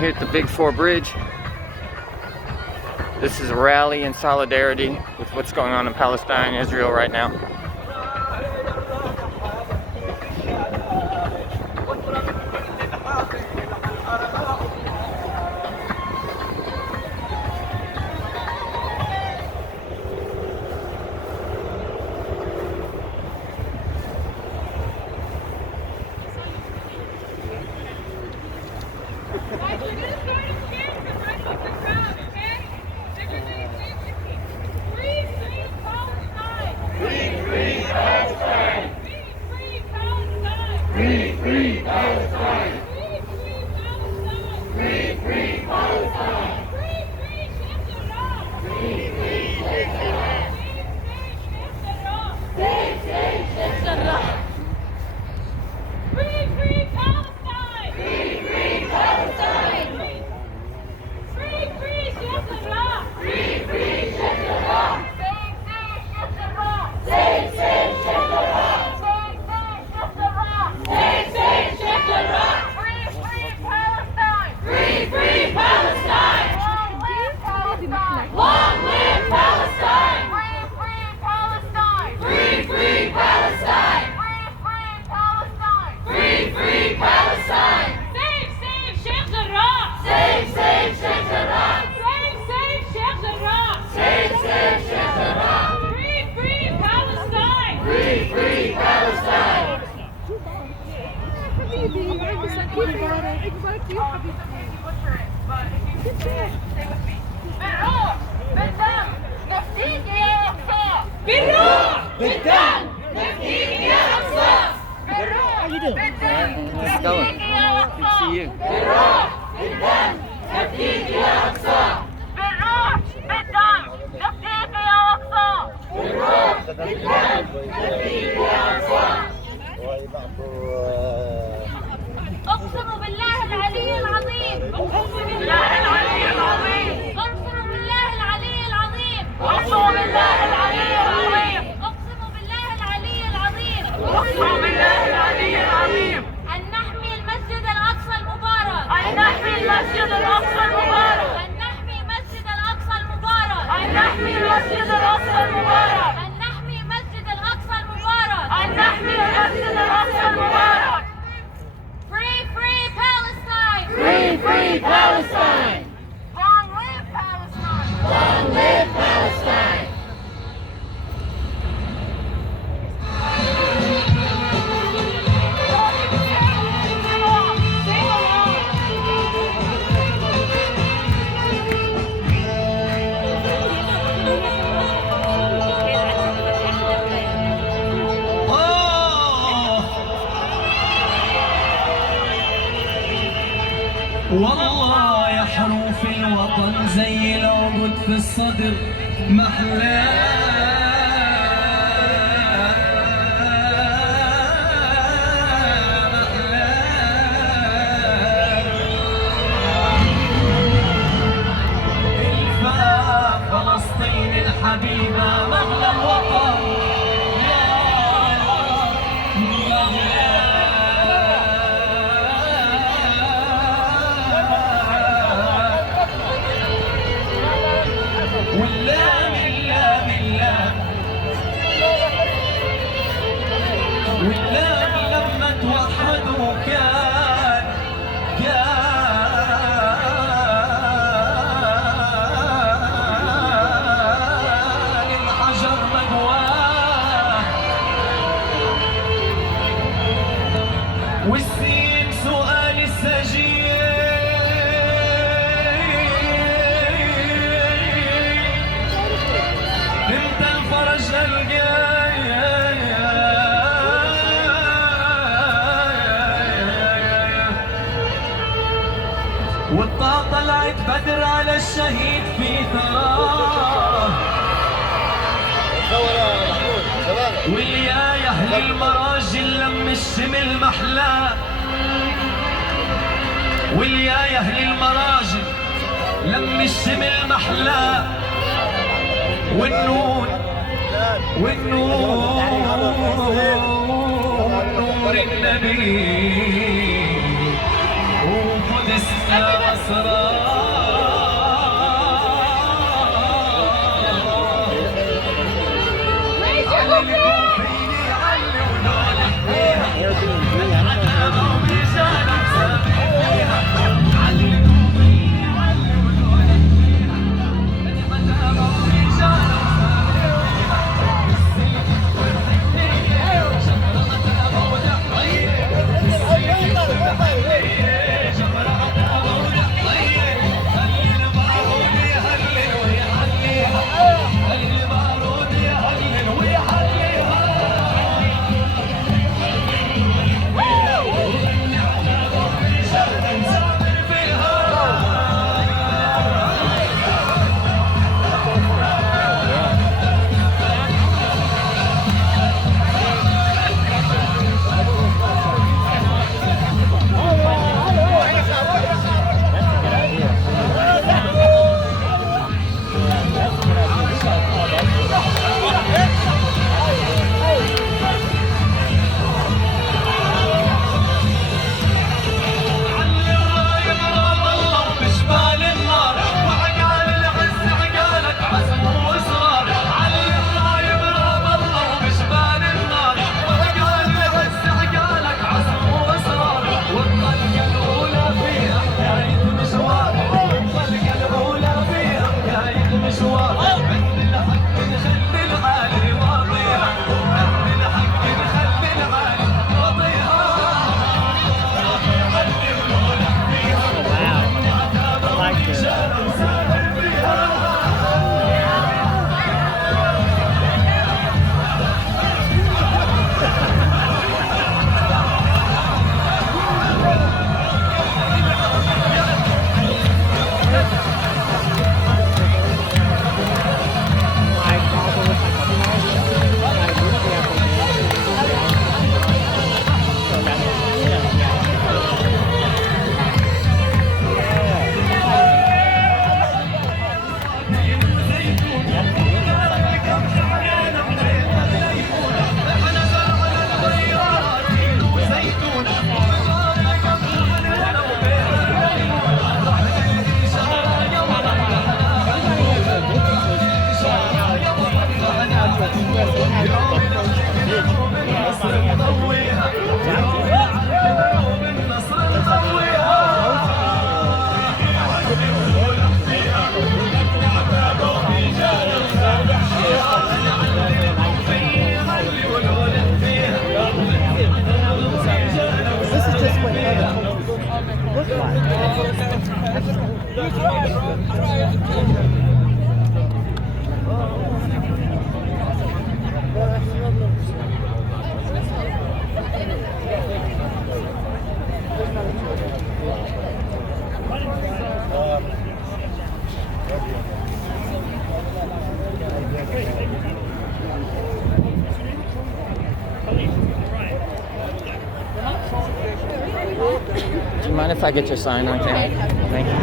here at the Big Four Bridge. This is a rally in solidarity with what's going on in Palestine, Israel right now. أقسم بالله العلي العظيم. أقسم بالله العلي العظيم. أقسم بالله العلي العظيم. أقسم بالله العلي العظيم. أقسم بالله العلي العظيم. أقسم بالله العلي العظيم. أن نحمي المسجد الأقصى المبارك. أن نحمي المسجد الأقصى المبارك. أن نحمي مسجد الأقصى المبارك. أن نحمي مسجد الأقصى المبارك. أن نحمي مسجد الأقصى المبارك. أن نحمي مسجد الأقصى المبارك. Free, free Palestine! Free, free Palestine! Long live Palestine! Long live Palestine! والله يا حروف الوطن زي العقد في الصدر محلاه الفا فلسطين الحبيبة مغلى الوطن واللام لما توحدوا كان الحجر مجواه والسين سؤال السجين امتى الفرج الجاي والطاقة طلعت بدر على الشهيد في ثراه واليا يا اهل المراجل لم الشمل محلاه واليا يا اهل المراجل لم الشمل محلاه والنون نور النبي وخذ تسقى أسرار Do you mind if I get your sign on camera? Thank you.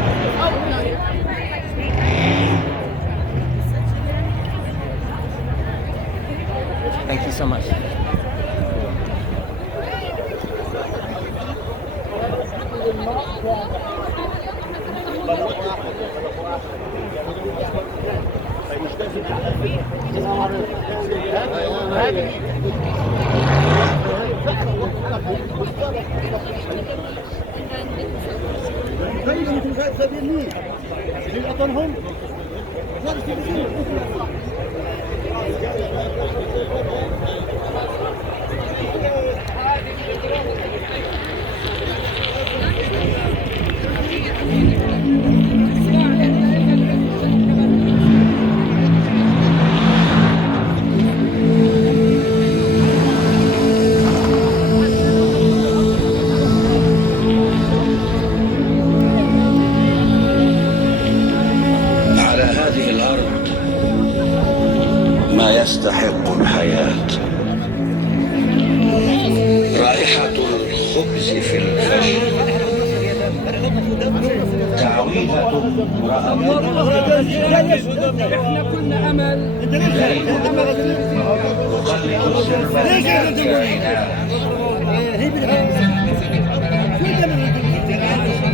Thank you so much. يستحق الحياة. رائحة الخبز في الفشل، تعويذة احنا كنا امل تخلد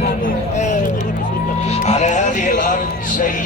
السرب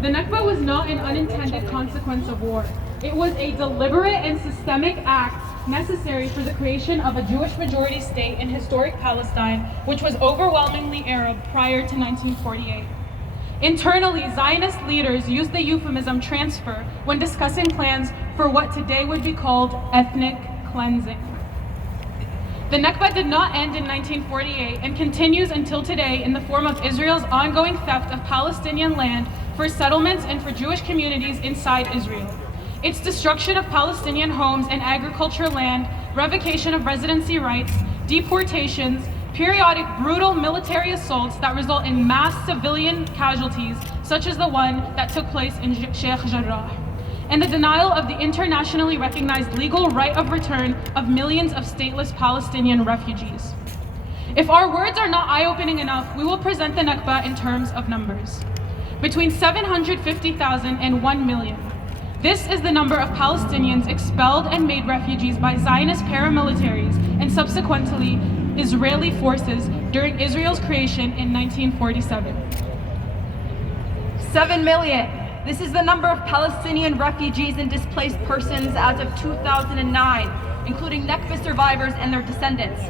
The Nakba was not an unintended consequence of war. It was a deliberate and systemic act necessary for the creation of a Jewish majority state in historic Palestine, which was overwhelmingly Arab prior to 1948. Internally, Zionist leaders used the euphemism transfer when discussing plans for what today would be called ethnic cleansing. The Nakba did not end in 1948 and continues until today in the form of Israel's ongoing theft of Palestinian land for settlements and for Jewish communities inside Israel. Its destruction of Palestinian homes and agricultural land, revocation of residency rights, deportations, periodic brutal military assaults that result in mass civilian casualties, such as the one that took place in Sheikh Jarrah, and the denial of the internationally recognized legal right of return of millions of stateless Palestinian refugees. If our words are not eye-opening enough, we will present the Nakba in terms of numbers. Between 750,000 and 1 million. This is the number of Palestinians expelled and made refugees by Zionist paramilitaries and subsequently Israeli forces during Israel's creation in 1947. 7 million. This is the number of Palestinian refugees and displaced persons as of 2009, including Nakba survivors and their descendants.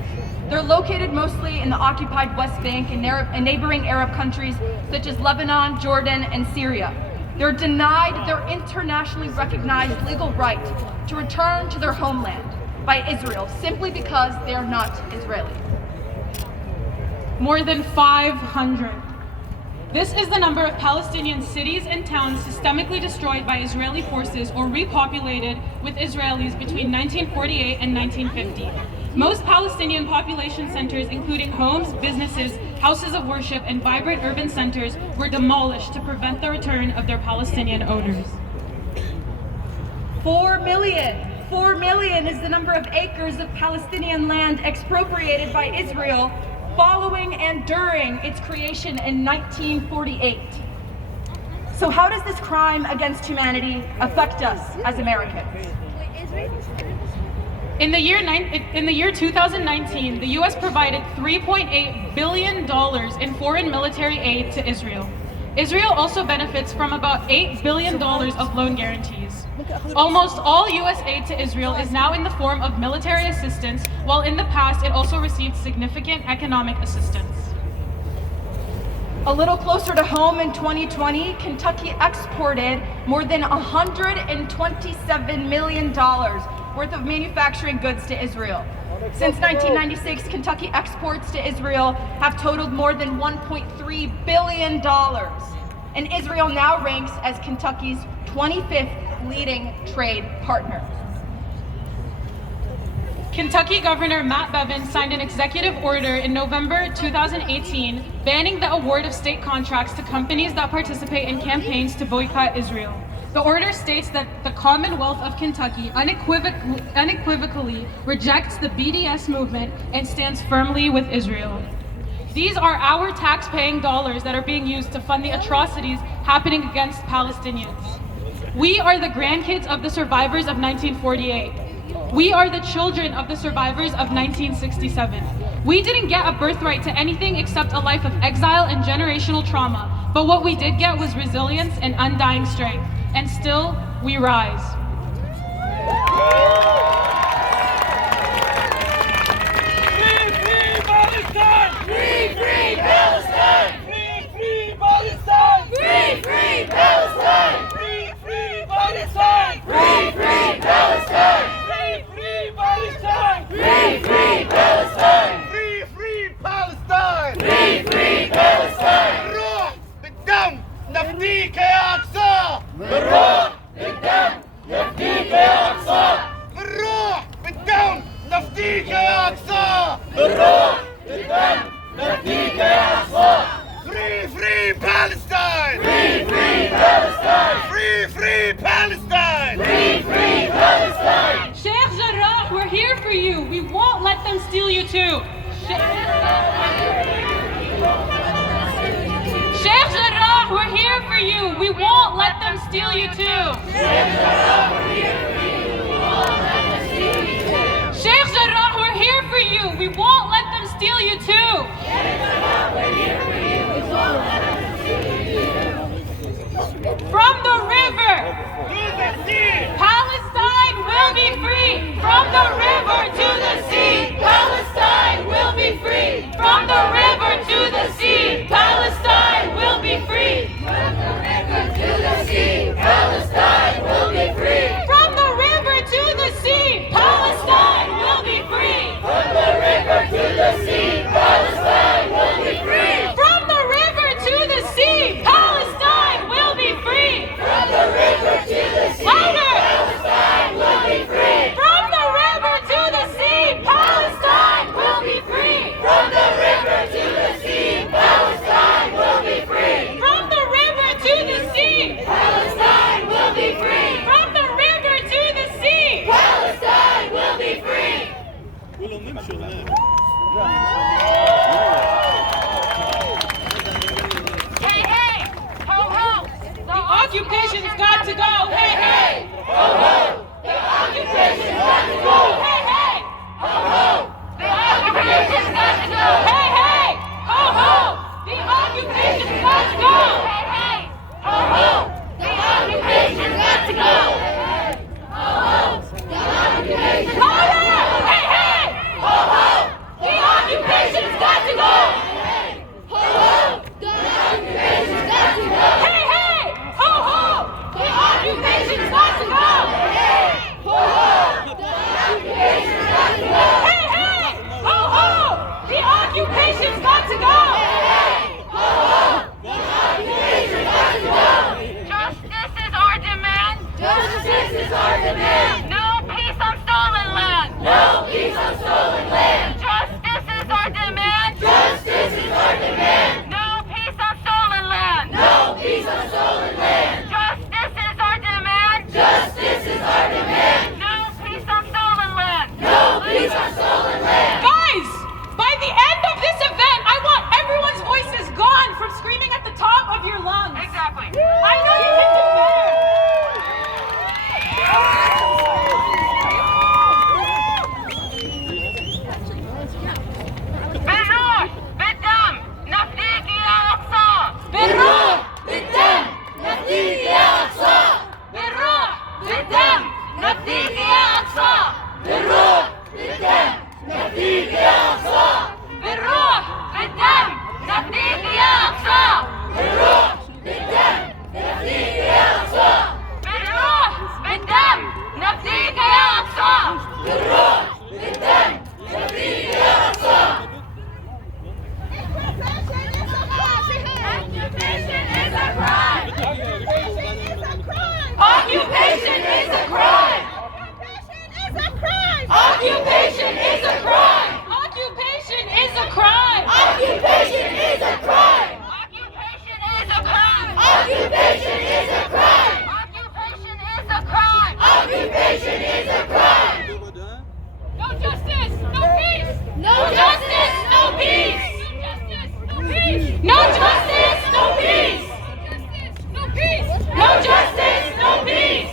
They're located mostly in the occupied West Bank and neighboring Arab countries such as Lebanon, Jordan, and Syria. They're denied their internationally recognized legal right to return to their homeland by Israel simply because they are not Israeli. More than 500. This is the number of Palestinian cities and towns systemically destroyed by Israeli forces or repopulated with Israelis between 1948 and 1950. Most Palestinian population centers, including homes, businesses, houses of worship, and vibrant urban centers, were demolished to prevent the return of their Palestinian owners. 4 million. 4 million is the number of acres of Palestinian land expropriated by Israel following and during its creation in 1948. So how does this crime against humanity affect us as Americans? In the year 2019, the U.S. provided $3.8 billion in foreign military aid to Israel. Israel also benefits from about $8 billion of loan guarantees. Almost all U.S. aid to Israel is now in the form of military assistance, while in the past it also received significant economic assistance. A little closer to home in 2020, Kentucky exported more than $127 million worth of manufacturing goods to Israel. Since 1996, Kentucky exports to Israel have totaled more than $1.3 billion. And Israel now ranks as Kentucky's 25th leading trade partner. Kentucky Governor Matt Bevin signed an executive order in November 2018 banning the award of state contracts to companies that participate in campaigns to boycott Israel. The order states that the Commonwealth of Kentucky unequivocally rejects the BDS movement and stands firmly with Israel. These are our tax-paying dollars that are being used to fund the atrocities happening against Palestinians. We are the grandkids of the survivors of 1948. We are the children of the survivors of 1967. We didn't get a birthright to anything except a life of exile and generational trauma, but what we did get was resilience and undying strength. And still, we rise. Free Palestine! Free Palestine! Free Palestine! Free Palestine! Free Palestine! Free Palestine! Free Palestine! Free Palestine! Free Palestine! Free Palestine! بالروح بالدم نفديك يا أقصى! بالروح بالدم نفديك يا أقصى! بالروح بالدم نفديك يا أقصى! بالروح بالدم نفديك يا أقصى! Free Palestine! Free Palestine! Free Palestine! Free Palestine! Sheikh Jarrah, we're here for you. We won't let them steal you too. Sheikh Jarrah, we're here for you. We won't let them steal you too. Sheikh Jarrah, we're here for you. We won't let them steal you too. Sheikh Jarrah, we're here for you. We won't let them steal you too. Sheikh Jarrah, we're here for you. We won't let them steal you too. بالدم نفديك يا أقصى بالروح بالدم نفديك يا أقصى بالروح بالدم نفديك يا أقصى بالروح بالدم نفديك يا أقصى بالروح بالدم نفديك يا أقصى Occupation is a crime! Occupation is a crime! Occupation is a crime! Occupation is a crime! Occupation is a crime! Occupation is a crime! Occupation is a crime! Occupation is a crime! No justice, no peace! No justice, no peace! No justice, no peace! No peace! No justice, no peace!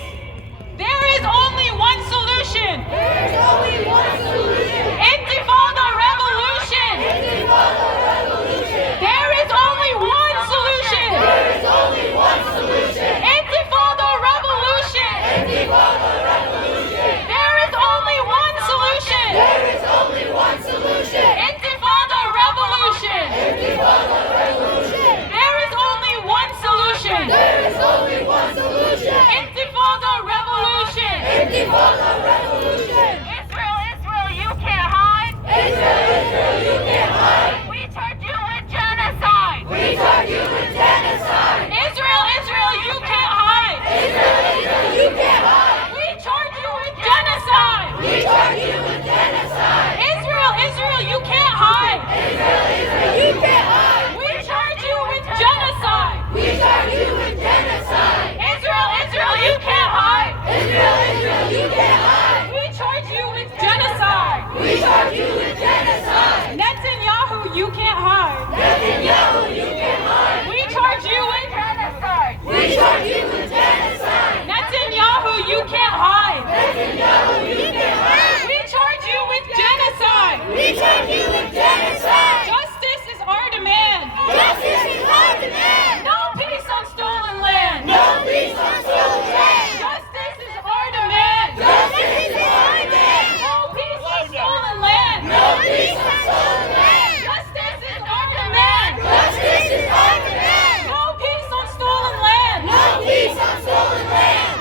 There is only one solution. There's only one solution! Intifada revolution. Intifada revolution! There is only one solution. There is only one solution! Intifada revolution. Intifada revolution! There is only one solution. There is only one solution! Intifada revolution. Intifada revolution! There is only one solution. There is only one solution! Intifada revolution. Intifada revolution! Israel, Israel, you can't hide! Israel, Israel, you can't hide! We charge you with genocide! We charge you with genocide! Israel, Israel, you can't hide. Israel, Israel, you can't hide! We charge you with genocide. We charge you with genocide! Israel, Israel, you can't hide. Israel, Israel, you can't hide! We charge you with genocide. We charge you with genocide! Israel, Israel, you can't hide. Israel, Israel, you can't hide! We charge you with genocide. We charge you with genocide! Netanyahu, you can't hide. Netanyahu, you can't hide! We charge you with genocide. We charge you with genocide! Netanyahu, you can't hide. Netanyahu, you can't hide! We charge you with genocide. We charge you with genocide! Justice is our demand. Justice is our demand! No peace on stolen land. No peace on stolen land! Justice is our demand. Justice is our demand! No peace on stolen land. No peace on stolen land! Justice is our demand. Justice is our demand! No peace on stolen land. No peace on stolen land!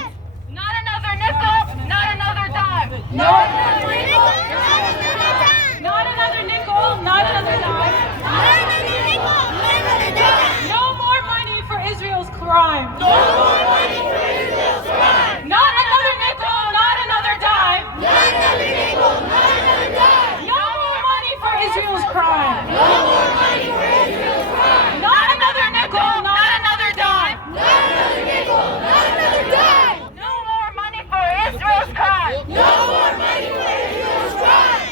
Not another nickel, not another dime! No another nickel. Not another nickel. Not another dime. No more money for Israel's crime. No more money for Israel's crime! Not another nickel. Not another dime. Not another nickel, not another dime! No more money for Israel's crime. No more money for Israel's crime! Not another nickel. Not another dime. Not another nickel, not another dime! No more money for Israel's crime! No more money for Israel's crime!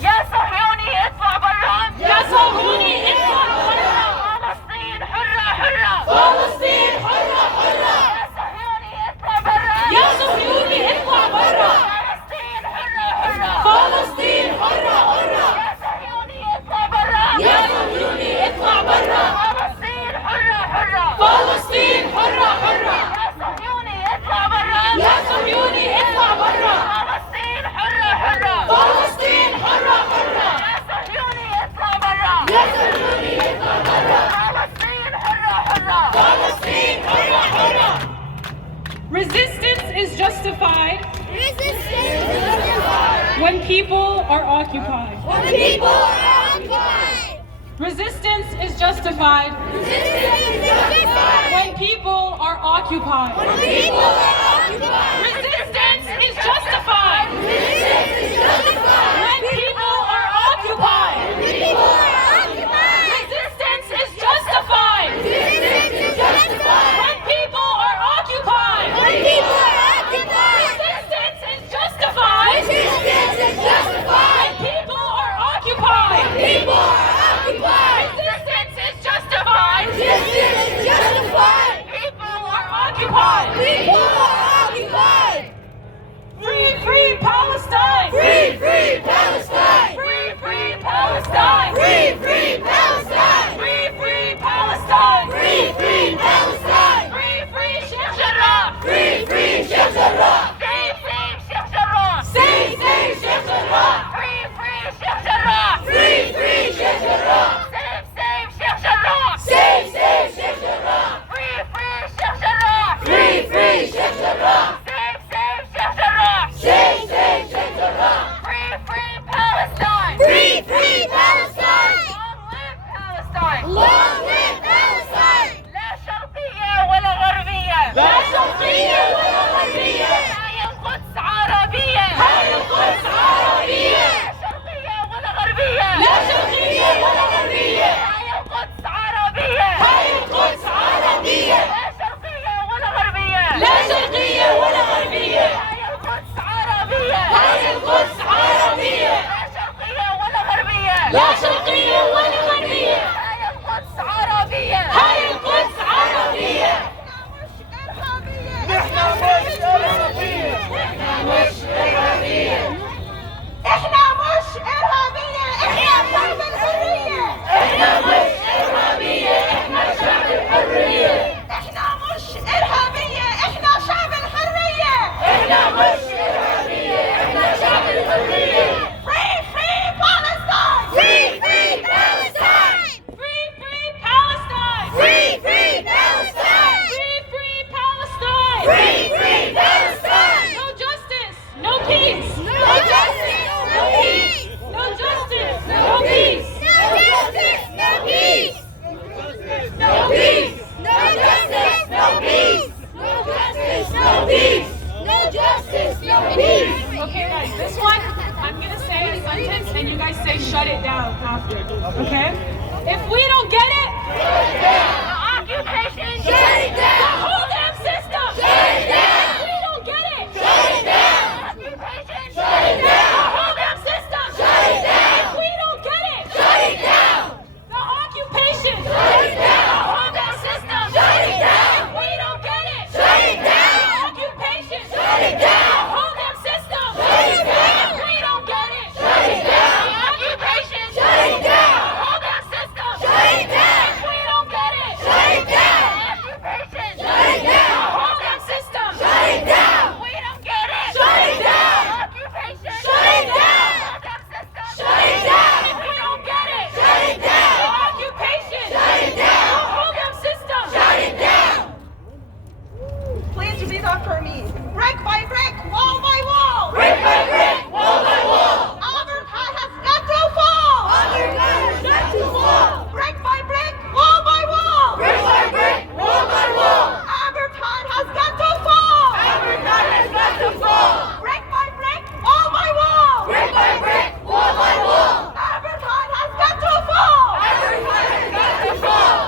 يا صهيوني اطلع برا! يا صهيوني اطلع برا! فلسطين حرة حرة! فلسطين حرة حرة! يا صهيوني اطلع برا! يا صهيوني اطلع برا! فلسطين حرة حرة! فلسطين حرة حرة! يا صهيوني اطلع برا! يا صهيوني اطلع برا! فلسطين حرة حرة! فلسطين حرة حرة! يا صهيوني اطلع برا! يا صهيوني اطلع برا! فلسطين حرة حرة! فلسطين حرة حرة! يا صهيوني اطلع برا! يا صهيوني اطلع برا! فلسطين حرة حرة! فلسطين حرة حرة! Resistance is justified Resistance is justified when people are occupied. when people are occupied. Resistance is justified Resistance is justified when people are occupied. when people are occupied. Resistance is justified Resistance is justified when people are occupied. when people are occupied. Resistance is justified Resistance is justified when people are occupied. when people are occupied. Resistance is justified Resistance is justified when people are occupied. when people are occupied. Resistance is justified. Resistance is justified. People are occupied. People are occupied. This one, I'm gonna say a sentence and you guys say shut it down after, okay? If we don't get it, The occupation, Shut it the down! whole damn system! Shut it down! If we don't get it, Shut it down! occupation, Shut it the down! whole damn system! Shut it down! If we don't get it, Shut it down! the occupation! Shut it down! The whole damn system! Shut it down! If we don't get it, Shut it down! the occupation! Shut it down! The whole damn system! Shut it down! If we don't get it, Shut it down! the occupation! Shut it down! The whole damn system! Shut it down! If we don't get it, Shut it down! occupation, Shut it down! the whole damn system! Shut it down! we don't get it. Shut it down! Occupation, Shut it down! Shut it down! If we don't get it, Shut it down! the occupation! Shut it down! The whole damn system! Shut it down! Please repeat after me. Brick by brick, wall by wall. Brick by brick, wall by wall. Our heart has got to fall. Our God has got to fall. Brick by brick, wall by wall. Brick by brick, wall by wall. Our heart has got to fall. Our God has got to fall. Brick by brick, wall by wall. Brick by brick, wall by wall. Our heart has got to fall. Our God has got to fall.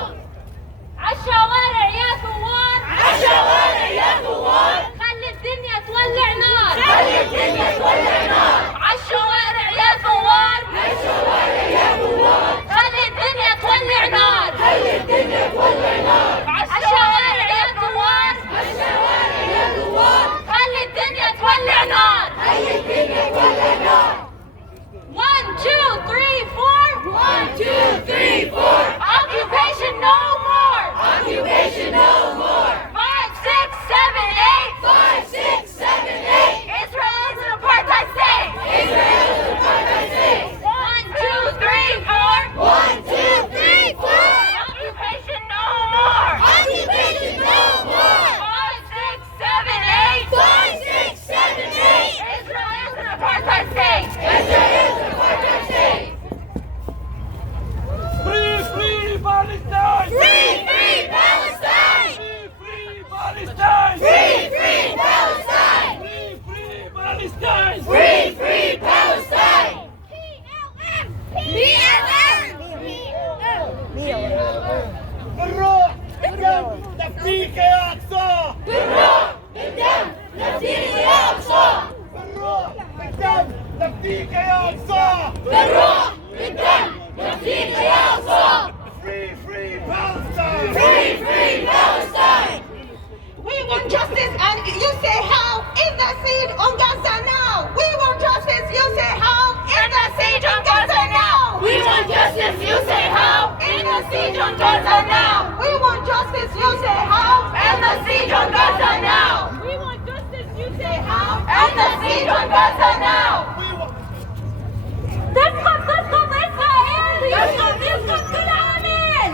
عالشوارع يا ثوار، عالشوارع يا ثوار. خلي الدنيا تولع نار. خلي الدنيا تولع نار. عالشوارع يا ثوار، عالشوارع يا ثوار. خلي الدنيا تولع نار. خلي الدنيا تولع نار. عالشوارع يا ثوار، عالشوارع يا ثوار. خلي الدنيا تولع نار. خلي الدنيا تولع نار. 1 2 3 4 1 2 3 4. Occupation no more. Occupation no more. 5 6 7 8 5 6 7 8. Israel is an apartheid state. Israel is an apartheid state. 1 2 3 4 1 2 3 4. Occupation no more. Occupation no more. 5 6 7 8 5 6 7 8. Israel is an apartheid state. Israel is an apartheid state. Free, free Palestine! Free, free Palestine! Free, free Palestine! Free, free Palestine! Free, free Palestine! Free, free Palestine! بالروح بالدم نفديك يا أقصى! بالروح بالدم نفديك يا أقصى! بالروح بالدم نفديك يا أقصى! بالروح بالدم نفديك يا أقصى! Free, free Palestine! Free, free Palestine! We want justice and you say how? In the siege on Gaza now. We want justice, you say how? In the siege on Gaza now. We want justice, you say how? In the siege on Gaza now. We want justice, you say how? And the siege on Gaza now! We want justice, you say how? And the siege on Gaza now! تسقط تسقط إسرائيل. تسقط يسقط كل عامل.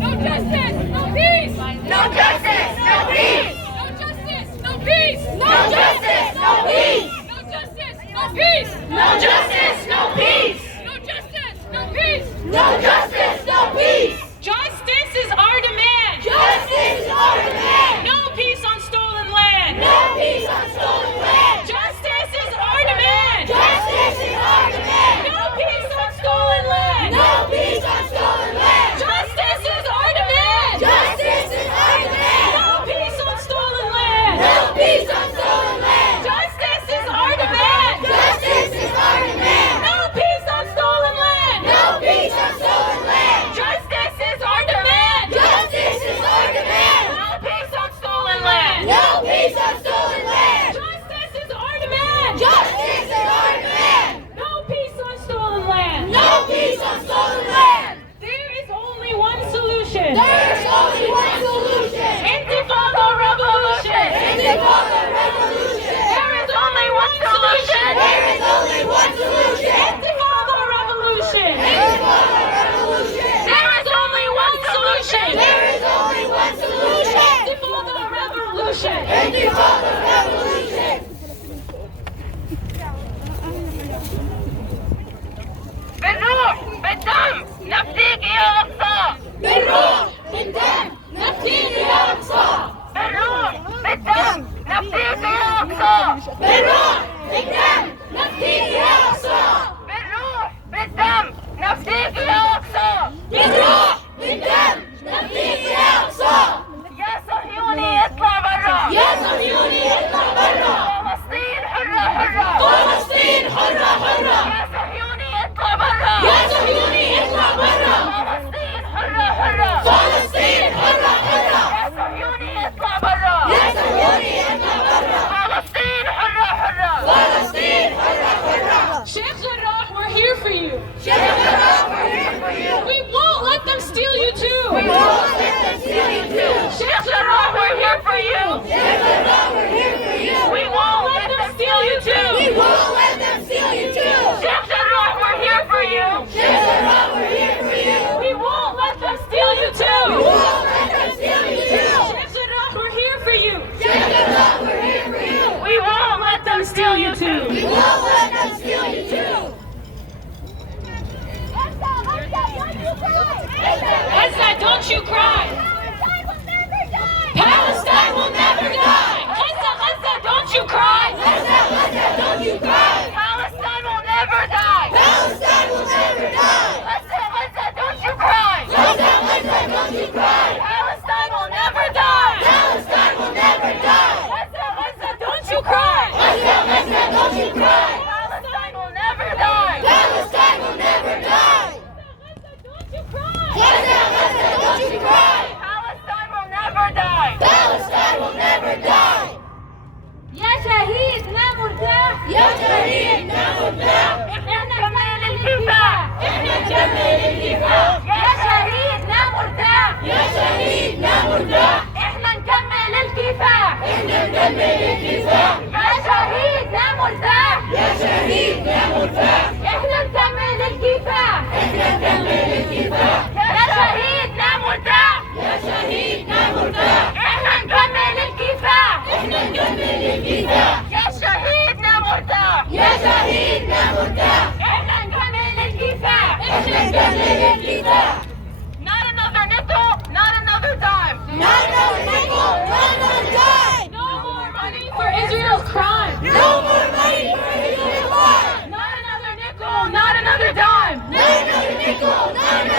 No justice, no peace. No justice, no peace! No justice, no peace. No justice, no peace! No justice, no peace. No justice, no peace! No justice, no peace. No justice, no peace! Justice is our demand.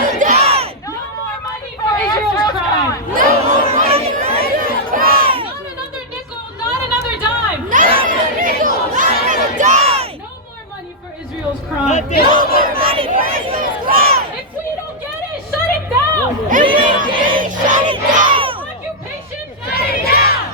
to die. No more money for Israel's crime. No more money for Israel's crime. Not another nickel, not another dime. Not another nickel, not another dime. No more money for Israel's crime. No more money for Israel's crime. If we don't get it, shut it down. If we don't get it, shut it down. Occupation, Shut it down.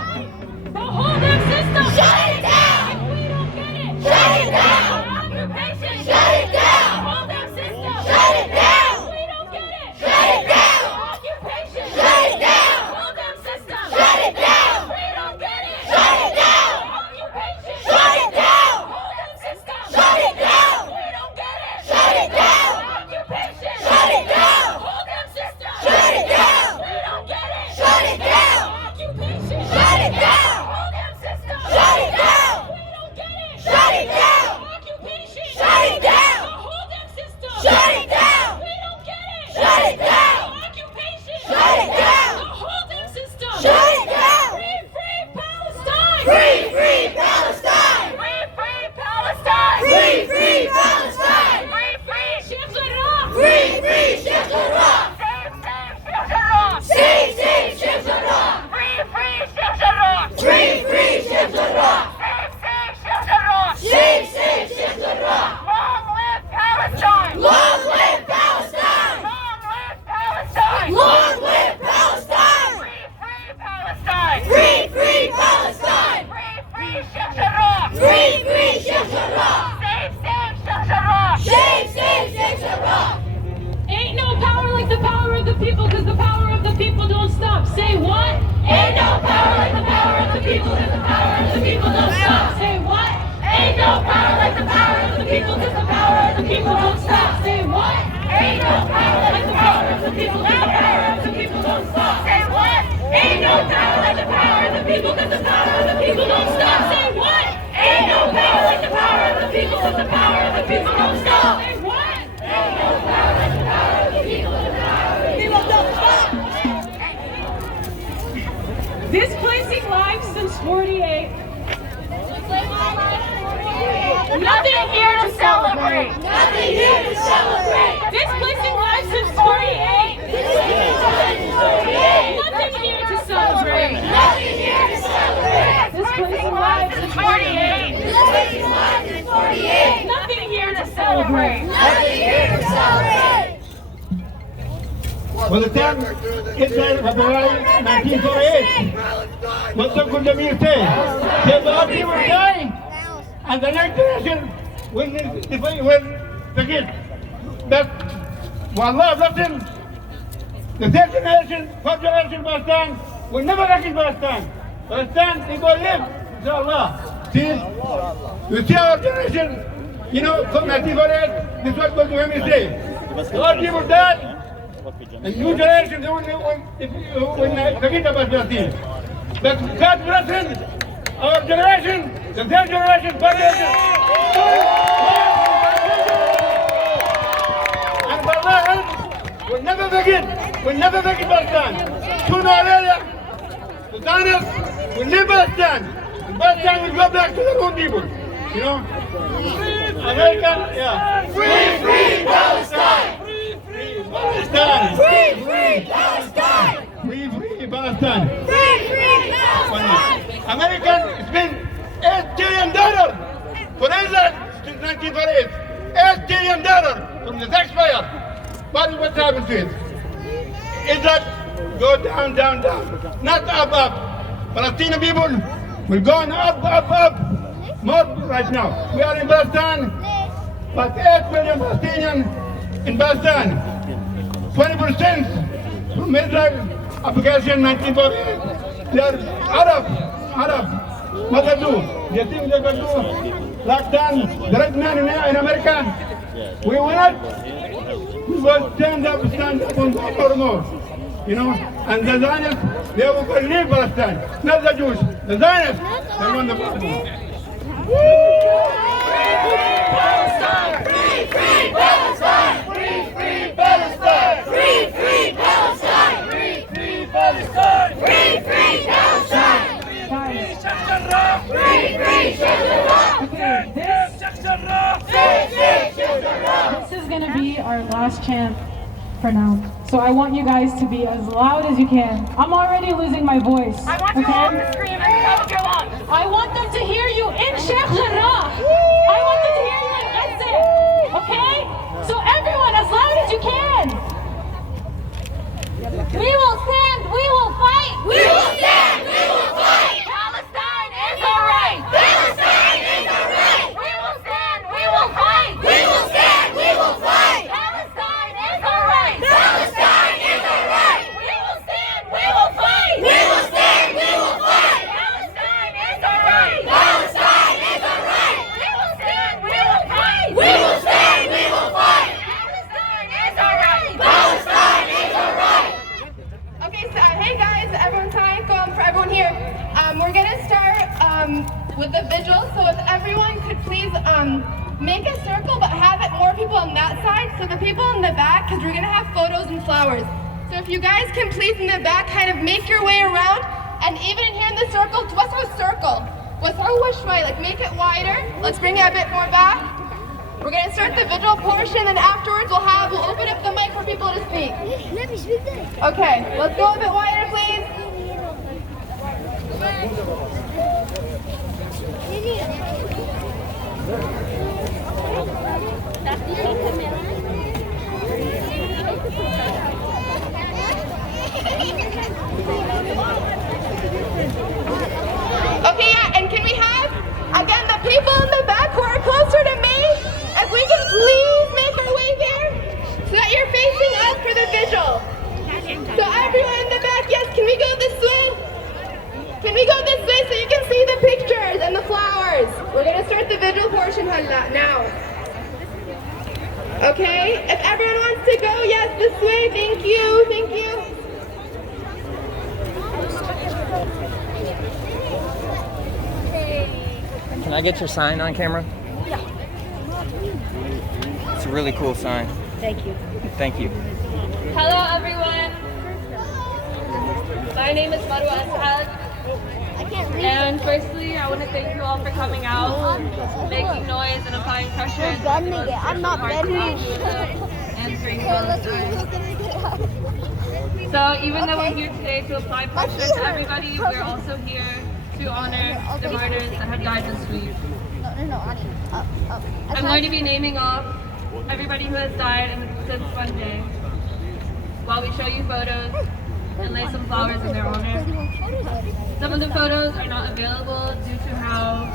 the whole damn system. Shut it down. If we don't get it, Shut it down. Occupation, Shut it down. the whole damn system. Shut it down. If we don't get it, Shut it down. Occupation, Shut it down. the whole damn system. Shut it down. If we don't get it, Shut it down. Occupation, Shut it down. the whole damn system. Shut it down. If we don't get it, Shut it down. Occupation, Shut it down. the whole damn system. Shut it down. If we don't get it, Shut it down. Occupation, Shut it down. the whole damn system. Shut it down. If we don't get it, Shut it down. Occupation, Shut it down. the whole damn system. Shut it down. If we don't get it, Shut it down. Occupation, Shut it down. the whole damn system. Shut it down. Free, free Palestine. Free, free Palestine. Free, free Palestine. Free, free Palestine. Free, free Sheikh Jarrah. Free, free Sheikh Jarrah. Save, save Sheikh Jarrah. Save, save Sheikh Jarrah. Free, free Sheikh Jarrah. Free, free Sheikh Jarrah. Save, save Sheikh Jarrah. Save, save Sheikh Jarrah. Long live Palestine. Long live Palestine. Long live Palestine. Long live Palestine. Free, free Palestine. Free, free Palestine. Free, free Sheikh Jarrah. Free, free Sheikh Jarrah. Save, save Sheikh Jarrah. Save, save Sheikh Jarrah. Ain't no power like the power of the people, cause the power of the people don't stop. Say what? Ain't no power like the power of the people, 'cause the power of the people don't stop. Say what? Ain't no power like the power of the people, 'cause the power of the people don't stop. Say what? Ain't no power like the power of the people, 'cause the power of the people don't stop. Say what? Ain't no power like the power of the people, 'cause the power of the people don't stop. Say what? Ain't no power like the power of the people, 'cause the power of the people don't stop. Say what? Ain't no power like the power of the people, 'cause the power of the people don't stop. Displacing lives since 48. Nothing here to celebrate. Nothing here to celebrate. Displacing lives since 48. Nothing here to celebrate. Nothing here to celebrate. Displacing lives since 48. Displacing lives in 48. Nothing here to celebrate. Nothing here to celebrate. By the time Israel February 1948, what the good Amir say? Say the army will die, and the next generation will forget. That Wallah bless him. The third generation, fourth generation Palestine will never forget Palestine. Palestine, they will live, inshallah. See, you see our generation, you know, from 1948, this is what God will say. The old people died. And new generation, they will forget about Palestine. But God bless him, our generation, the third generation, fourth generation. And Allah help, we'll never forget Palestine. Sooner or later, the Zionists will leave Palestine. And Palestine will go back to their own people. You know? American, yeah. Free, free Palestine. Palestine. Free, free Palestine. Free, free Palestine. Free, free Palestine. American spent $8 billion for Israel since 1948. $8 billion from the taxpayer. What happened to it? Israel go down, down, down. Not up, up. Palestinian people will go on up, up, up. More right now. We are in Palestine, but 8 million Palestinians in Palestine. 20% from Israel, application 1948. They are Arab. What they do? They think they can do lock down the red man in America. We will not. We will stand up on more and more. You know, and the Zionists, they will leave Palestine. Not the Jews. The Zionists, they want the Palestine. Palestine! Free, free Palestine! Free, free Palestine! Free, free Palestine! Free, free Palestine! Free, free Palestine! Free, free Sheikh Jarrah! This is going to be our last chant for for now. So I want you guys to be as loud as you can. I'm already losing my voice. I want you all to scream at the top of your lungs. I want them to hear you in Sheikh Jarrah. I want them to hear you in Gaza. Okay? So everyone, as loud as you can. We will stand, we will fight. We will stand, we will fight. Palestine is our right. Palestine is our right. We will stand, we will fight. We will stand, we will fight. Palestine is our right. Palestine is our right. We will stand, we will fight. We will stand, we will fight. Palestine is our right. Palestine is our right. We will stand, we will fight. We will stand, we will fight. Palestine is our right. Palestine is our right. Okay, so hey guys, everyone time for everyone here. We're gonna start with the vigil. So if everyone could please make a circle, but have it more people on that side. So the people in the back, because we're gonna have photos and flowers. So if you guys can please in the back kind of make your way around, and even in here in the circle, what's our circle? What's our way? Like make it wider. Let's bring it a bit more back. We're gonna start the vigil portion, and afterwards we'll open up the mic for people to speak. Okay, let's go a bit wider, please. Okay, yeah, and can we have, again, the people in the back who are closer to me, if we can please make our way there, so that you're facing us for the vigil. So everyone in the back, yes, can we go this way? Can we go this way so you can see the pictures and the flowers? We're gonna start the vigil portion now. Okay, if everyone wants to go, yes, this way, thank you, thank you. Can I get your sign on camera? Yeah. It's a really cool sign. Thank you. Thank you. Hello everyone. My name is Marwa Asad. And firstly, I want to thank you all for coming out, making noise and applying pressure. I'm not bending. Answering Palestine. So even though we're here today to apply pressure to everybody, we're also here to honor the martyrs that have died this week. I'm going to be naming off everybody who has died since Monday while we show you photos and lay some flowers in their honor. Some of the photos are not available due to how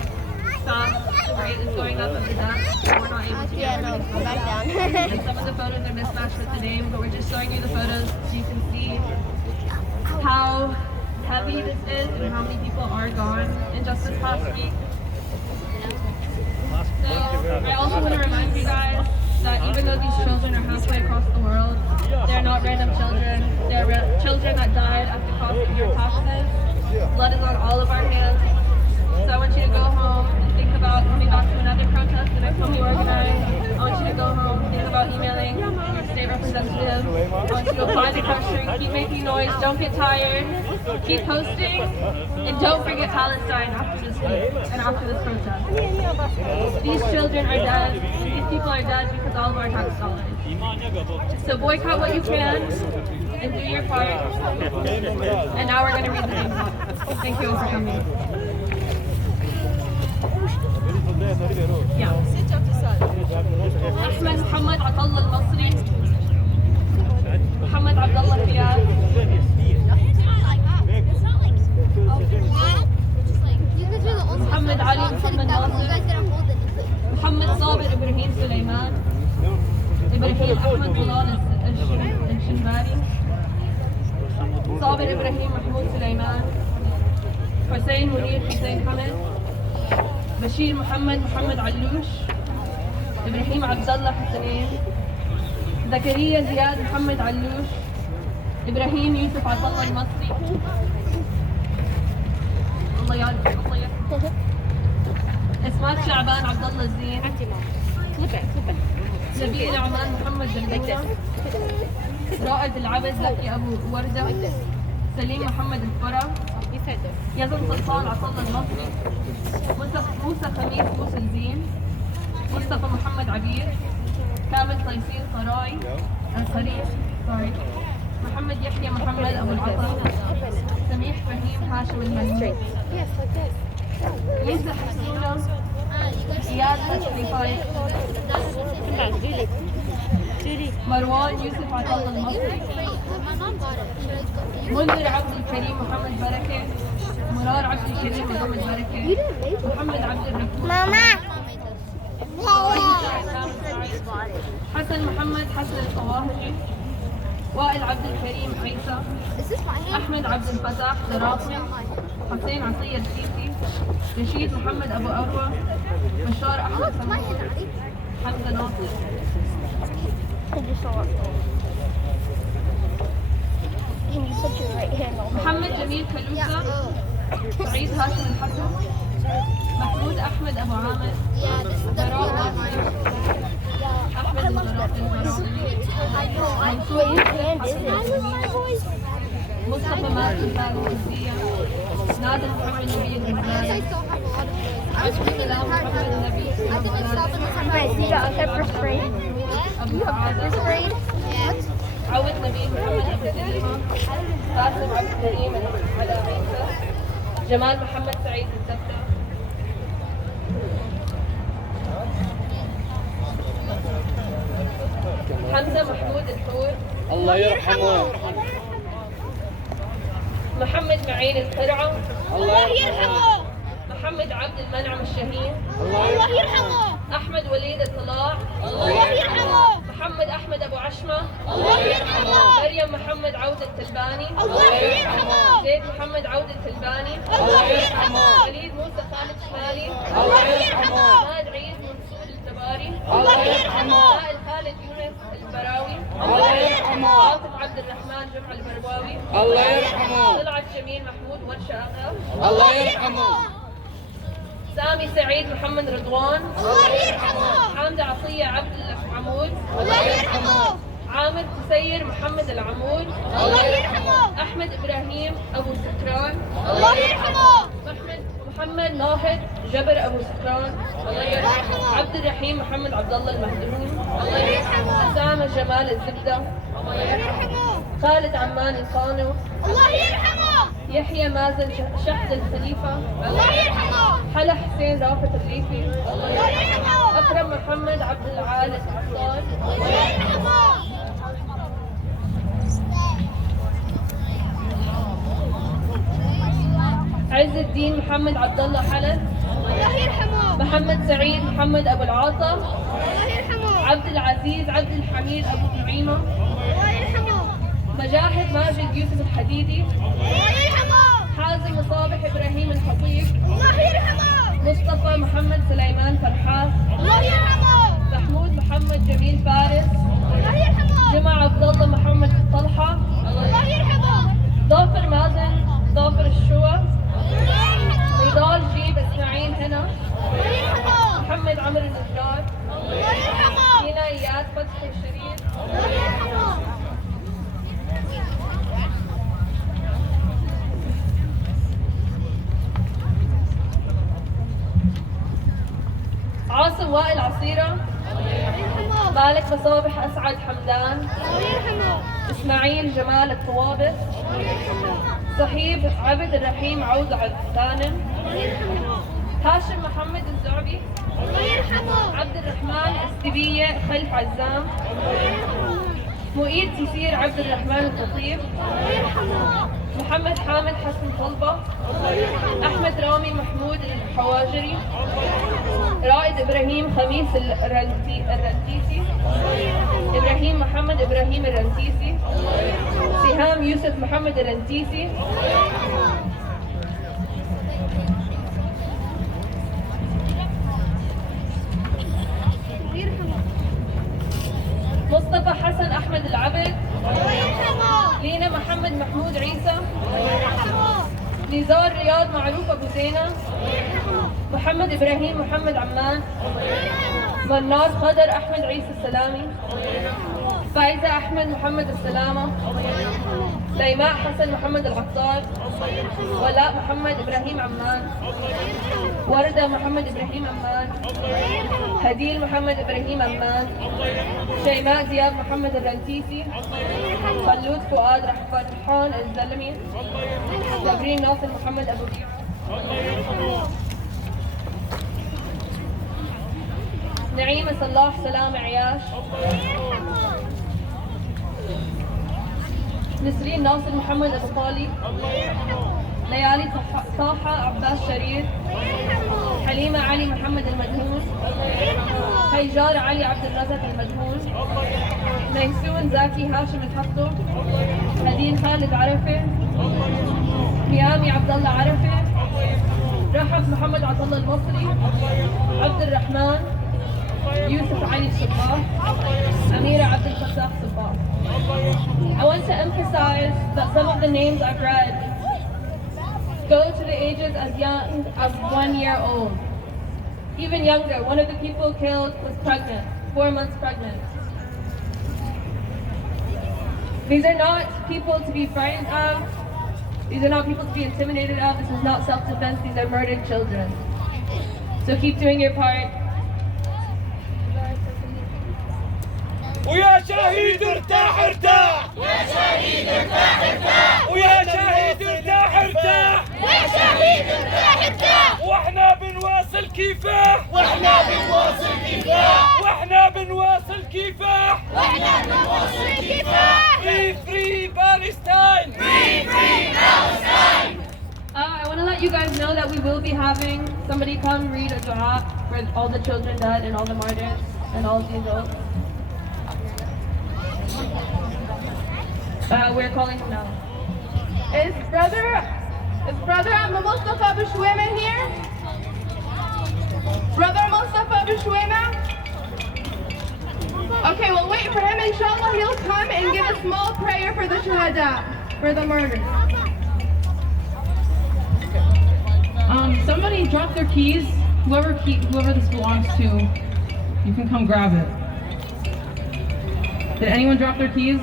fast the rate is going up of the deaths, so we're not able to get everybody's photos. And some of the photos are mismatched with the name, but we're just showing you the photos so you can see how heavy this is and how many people are gone in just this past week. So I also want to remind you guys that even though these children are halfway across the world, they're not random children. They're children that died at the cost of your taxes. Blood is on all of our hands. So I want you to go home and think about coming back to another protest the next one we organize. I want you to go home, think about emailing your state representative. I want you to apply the pressure, keep making noise, don't get tired, keep posting, and don't forget Palestine after this week and after this protest. These children are dead, these people are dead because all of our tax dollars. So boycott what you can and do your part. And now we're going to read the name off. Thank you all for coming. Yeah. أحمد محمد عبد الله المصري، محمد عبد الله خيار، محمد علي محمد ناصر، محمد صابر إبراهيم سليمان، إبراهيم أحمد طلال الشنباري، صابر إبراهيم محمود سليمان، حسين منير حسين حمد، بشير محمد علوش، إبراهيم عبد الله حسنين، زكريا زياد محمد علوش، إبراهيم يوسف عبد الله المصري. الله يعافيك. إسماعيل شعبان عبد الله الزين. نبيل عمان محمد جلبية. رائد العبد زكي أبو وردة. سليم محمد الفرا. يزن سلطان عبد الله المصري. موسى خميس موسى الزين. مصطفى محمد عبير. كامل تيسير قراي الخريف. محمد يحيى محمد أبو العطا. سميح فهيم هاشم المسري. يوسف حسونة. إياد فتحي فايز. مروان يوسف عطا المصري. منذر عبد الكريم محمد بركة. مرار عبد الكريم محمد بركة. محمد عبد الرحمن. ماما. حسن محمد حسن الطواهري. وائل عبد الكريم عيسى. أحمد عبد الفتاح دراقي. حسين عطية السيسي. رشيد محمد أبو أروى. بشار أحمد سموح. حمزة ناصر. محمد جميل كلوسة. سعيد هاشم الحسن. محمود أحمد أبو عامر. براء ناصر. أحمد الزراقي. مصطفى مازن فاروق الزية. نادر محمد نبي الغزالي. عبد السلام محمد النبي. أبو سعادة. عود نبيل محمد أبو سليمة. قاسم عبد الكريم على عيسى. جمال محمد سعيد الزبدة. حمزة محمود الحور. الله يرحمه. محمد معين القرعة. الله يرحمه. محمد عبد المنعم الشهيد. الله يرحمه. أحمد وليد الطلاع. الله يرحمه. محمد أحمد أبو عشمة. الله يرحمه. مريم محمد عود التلباني. الله يرحمه. زيد محمد عود التلباني. الله يرحمه. وليد موسى خالد شمالي. الله يرحمه. ماد عيد منصور الجباري. الله يرحمه. وائل خالد يونس البراوي. الله يرحمه. عاطف عبد الرحمن جمع البرباوي. الله يرحمه. طلعت جميل محمود ورشة أغا. الله يرحمه. سامي سعيد محمد رضوان. الله يرحمه. حامدة عطية عبد العمود. الله يرحمه. عامر تسير محمد العمود. الله يرحمه. أحمد إبراهيم أبو سكران. الله يرحمه. محمد ناهد جبر أبو سكران. الله يرحمه. عبد الرحيم محمد عبد الله المهدرون. الله يرحمه. أسامة جمال الزبدة. الله يرحمه. خالد عمان القانو. الله يرحمه. يحيى مازن شحد الخليفة. الله يرحمه. حلا حسين رافت الريفي. الله يرحمه. أكرم محمد عبد العال العصار. الله يرحمه. عز الدين محمد عبد الله حلب. الله يرحمه. محمد سعيد محمد أبو العاطى. الله يرحمه. عبد العزيز عبد الحميد أبو نعيمة. الله يرحمه. مجاهد ماجد يوسف الحديدي. الله يرحمه. حازم مصابح إبراهيم الخطيب. الله يرحمه. مصطفى محمد سليمان فرحات. الله يرحمه. محمود محمد جميل فارس. الله يرحمه. جمع عبد الله محمد طلحة. الله يرحمه. ظافر مازن ظافر الشوى. الله يرحمه. نضال جيب اسماعيل هنا. الله يرحمه. محمد عمرو النجار. الله يرحمه. دينا اياد فتحي الشريف. الله يرحمه. عاصم وائل عصيرة. مالك مصابح أسعد حمدان. الله يرحمه. إسماعيل جمال الطوابس. صحيب عبد الرحيم عود غانم. الله يرحمه. هاشم محمد الزعبي. الله يرحمه. عبد الرحمن السبية خلف عزام. الله يرحمه. مؤيد تيسير عبد الرحمن الخطيب. الله يرحمه. محمد حامد حسن طلبة. الله يرحمه. أحمد رامي محمود الحواجري. رائد إبراهيم خميس الرنتيسي. إبراهيم محمد إبراهيم الرنتيسي. سهام يوسف محمد الرنتيسي. مصطفى حسن أحمد العبد. الله يرحمه. لينا محمد محمود عيسى. الله يرحمه. نزار رياض معروف أبو زينة. الله يرحمه. محمد إبراهيم محمد عمان. الله يرحمه. منار خضر أحمد عيسى السلامي. فايزة أحمد محمد السلامة. شيماء حسن محمد العطار، ولاء محمد إبراهيم عمان، وردة محمد إبراهيم عمان، هديل محمد إبراهيم عمان، شيماء زياد محمد الرنتيسي، خلود فؤاد فرحان الزلمي، جبرين ناصر محمد أبو بيع، نعيمة صلاح سلام عياش، نسرين ناصر محمد أبو طالي، ليالي طه عباس شريف، حليمة علي محمد المدهون، هيجار علي عبد الرزق المدهون، ميسون زكي هاشم الحطو، هدين خالد عرفة، ميامي عبد الله عرفة، رحب محمد عبد الله المصري، عبد الرحمن، يوسف علي الصباح، أميرة عبد الفتاح صباح. I want to emphasize that some of the names I've read go to the ages as young as 1 year old. Even younger, one of the people killed was pregnant, 4 months pregnant. These are not people to be frightened of. These are not people to be intimidated of. This is not self-defense. These are murdered children. So keep doing your part. ويا شهيد ارتاح ارتاح، يا شهيد ارتاح ارتاح، ويا شهيد ارتاح ارتاح، يا شهيد ارتاح ارتاح، واحنا بنواصل كفاح، واحنا بنواصل كفاح، واحنا بنواصل كفاح، واحنا بنواصل كفاح. Free free Palestine, free free Palestine. I want to let you guys know that we will be having somebody come read a dua for all the children dead and all the martyrs and all the adults. We're calling him now. Is brother Mustafa Bishwema here? Brother Mustafa Bishwema? Okay, we'll wait for him. Inshallah, he'll come and give a small prayer for the shuhada, for the murdered. Somebody dropped their keys. Whoever this belongs to, you can come grab it. Did anyone drop their keys?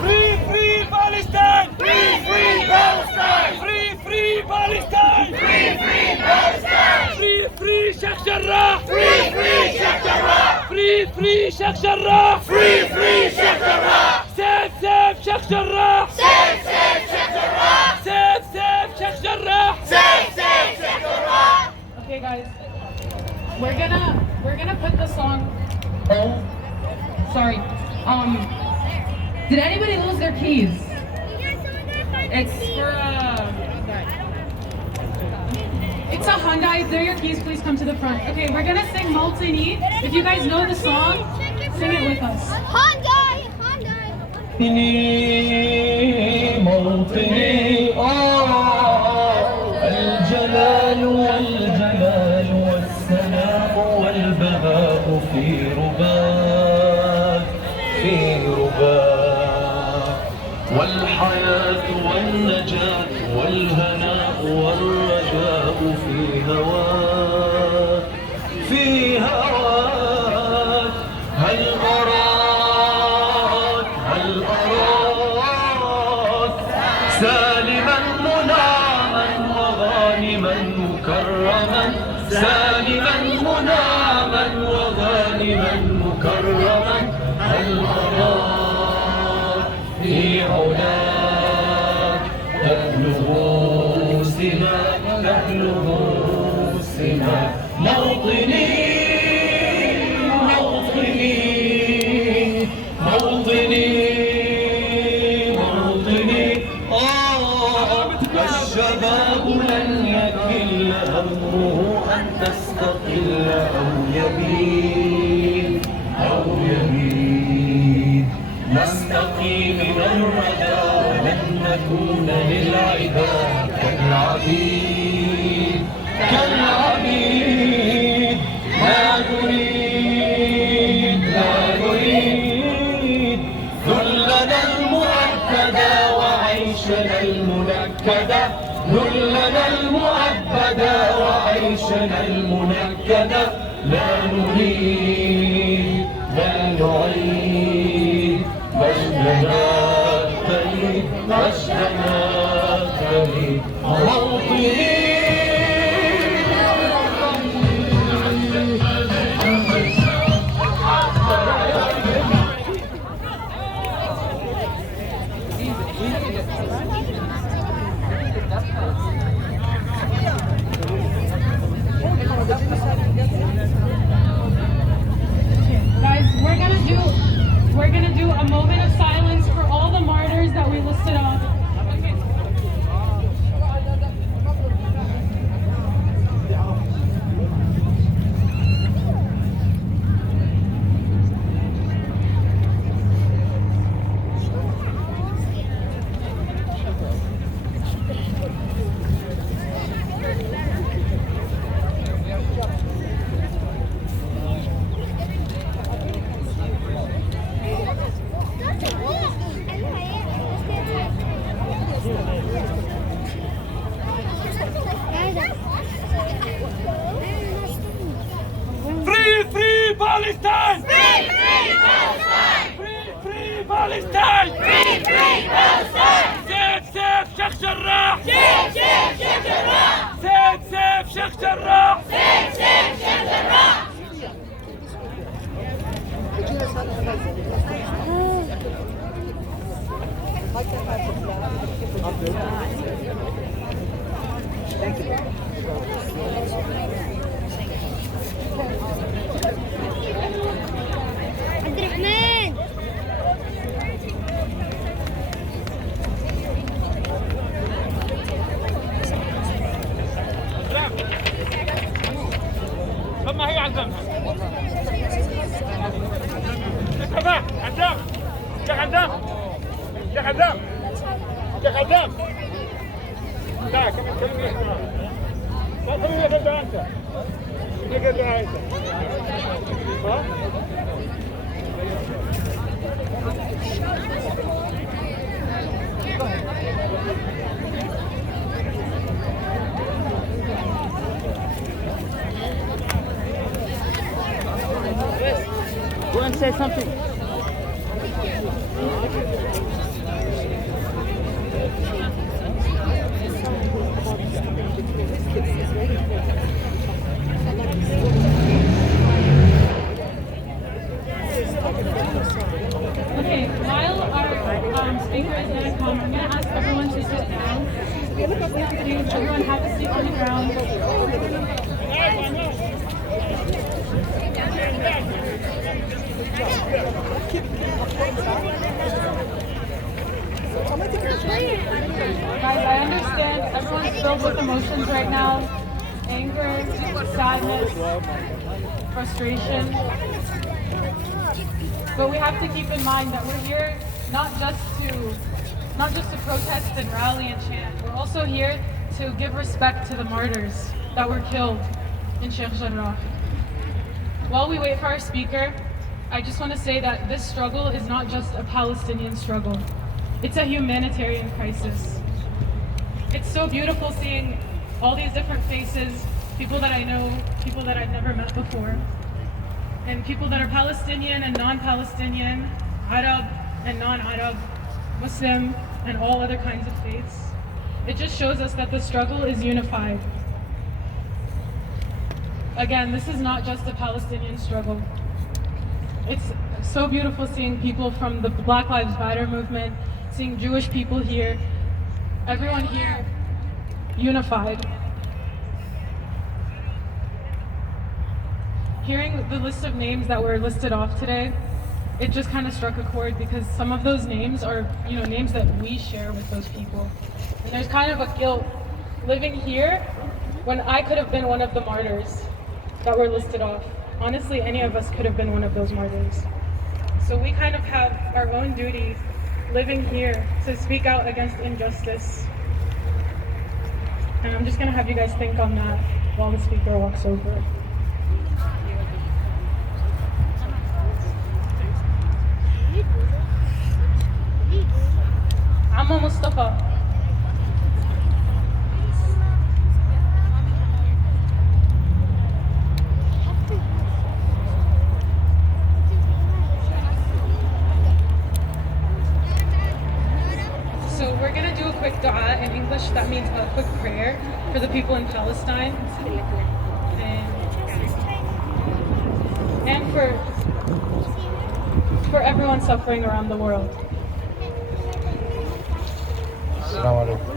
Free free Palestine, free free Palestine, free free Palestine, free free Palestine, free free Sheikh Jarrah, free free Sheikh Jarrah, free free Sheikh Jarrah, free free Sheikh Jarrah, save save Sheikh Jarrah, save save Sheikh Jarrah, save save Sheikh Jarrah, save save Sheikh Jarrah. Okay, guys, we're gonna put the song. Oh, sorry. Did anybody lose their keys? It's for It's a Hyundai. If they're your keys, please come to the front. Okay, we're gonna sing Multini. If you guys know the song, sing it with us. Hyundai, موطني الجلال والجمال والسلام والبهاء في رباك في رباك، والحياة والنجاة والهناء والرجاء في هواك في هواك. هل أراك سالما منعما وغانما مكرما، سالما منعما وغانما مكرما. هل أراك في علاك تبلغ سماك، تبلغ سماك. موطني موطني موطني موطني الشباب لن يكل همه أن تستقل أو يبيد أو يبيد. نستقي من الردى ولن نكون للعباد كالعبيد كالعبيد. لا نريد لا نريد ذلنا المؤكدا وعيشنا المنكدا، ذلنا المؤبدا وعيشنا عيشنا المنكدة لا نريد بل نعيد مجدنا الكريم مجدنا الكريم موطني Guys, we're gonna do a moment of silence for all the martyrs that we listed off. Okay. Free Palestine! Free Palestine! سيف شيخ جراح! سيف شيخ جراح! عبد الرحمن لما هي عندها عندها شيخ عندها شيخ عندها شيخ عندها لا كم كلمة ما كلمة بدها أنت اللي قدها أنت ها Go and say something. Okay, while our speaker is going to come, I'm going to ask everyone to sit down. Please, everyone have a seat on the ground. Guys, I understand everyone's filled with emotions right now. Anger, sadness, frustration. But we have to keep in mind that we're here not just to protest and rally and chant. We're also here to give respect to the martyrs that were killed in Sheikh Jarrah. While we wait for our speaker, I just want to say that this struggle is not just a Palestinian struggle. It's a humanitarian crisis. It's so beautiful seeing all these different faces, people that I know, people that I've never met before, and people that are Palestinian and non-Palestinian, Arab and non-Arab, Muslim, and all other kinds of faiths. It just shows us that the struggle is unified. Again, this is not just a Palestinian struggle. It's so beautiful seeing people from the Black Lives Matter movement, seeing Jewish people here, everyone here unified. Hearing the list of names that were listed off today, it just kind of struck a chord because some of those names are, names that we share with those people. And there's kind of a guilt living here when I could have been one of the martyrs that were listed off. Honestly, any of us could have been one of those martyrs. So we kind of have our own duty living here to speak out against injustice. And I'm just gonna have you guys think on that while the speaker walks over. Amma Mustafa. Palestine and for everyone suffering around the world. السلام عليكم.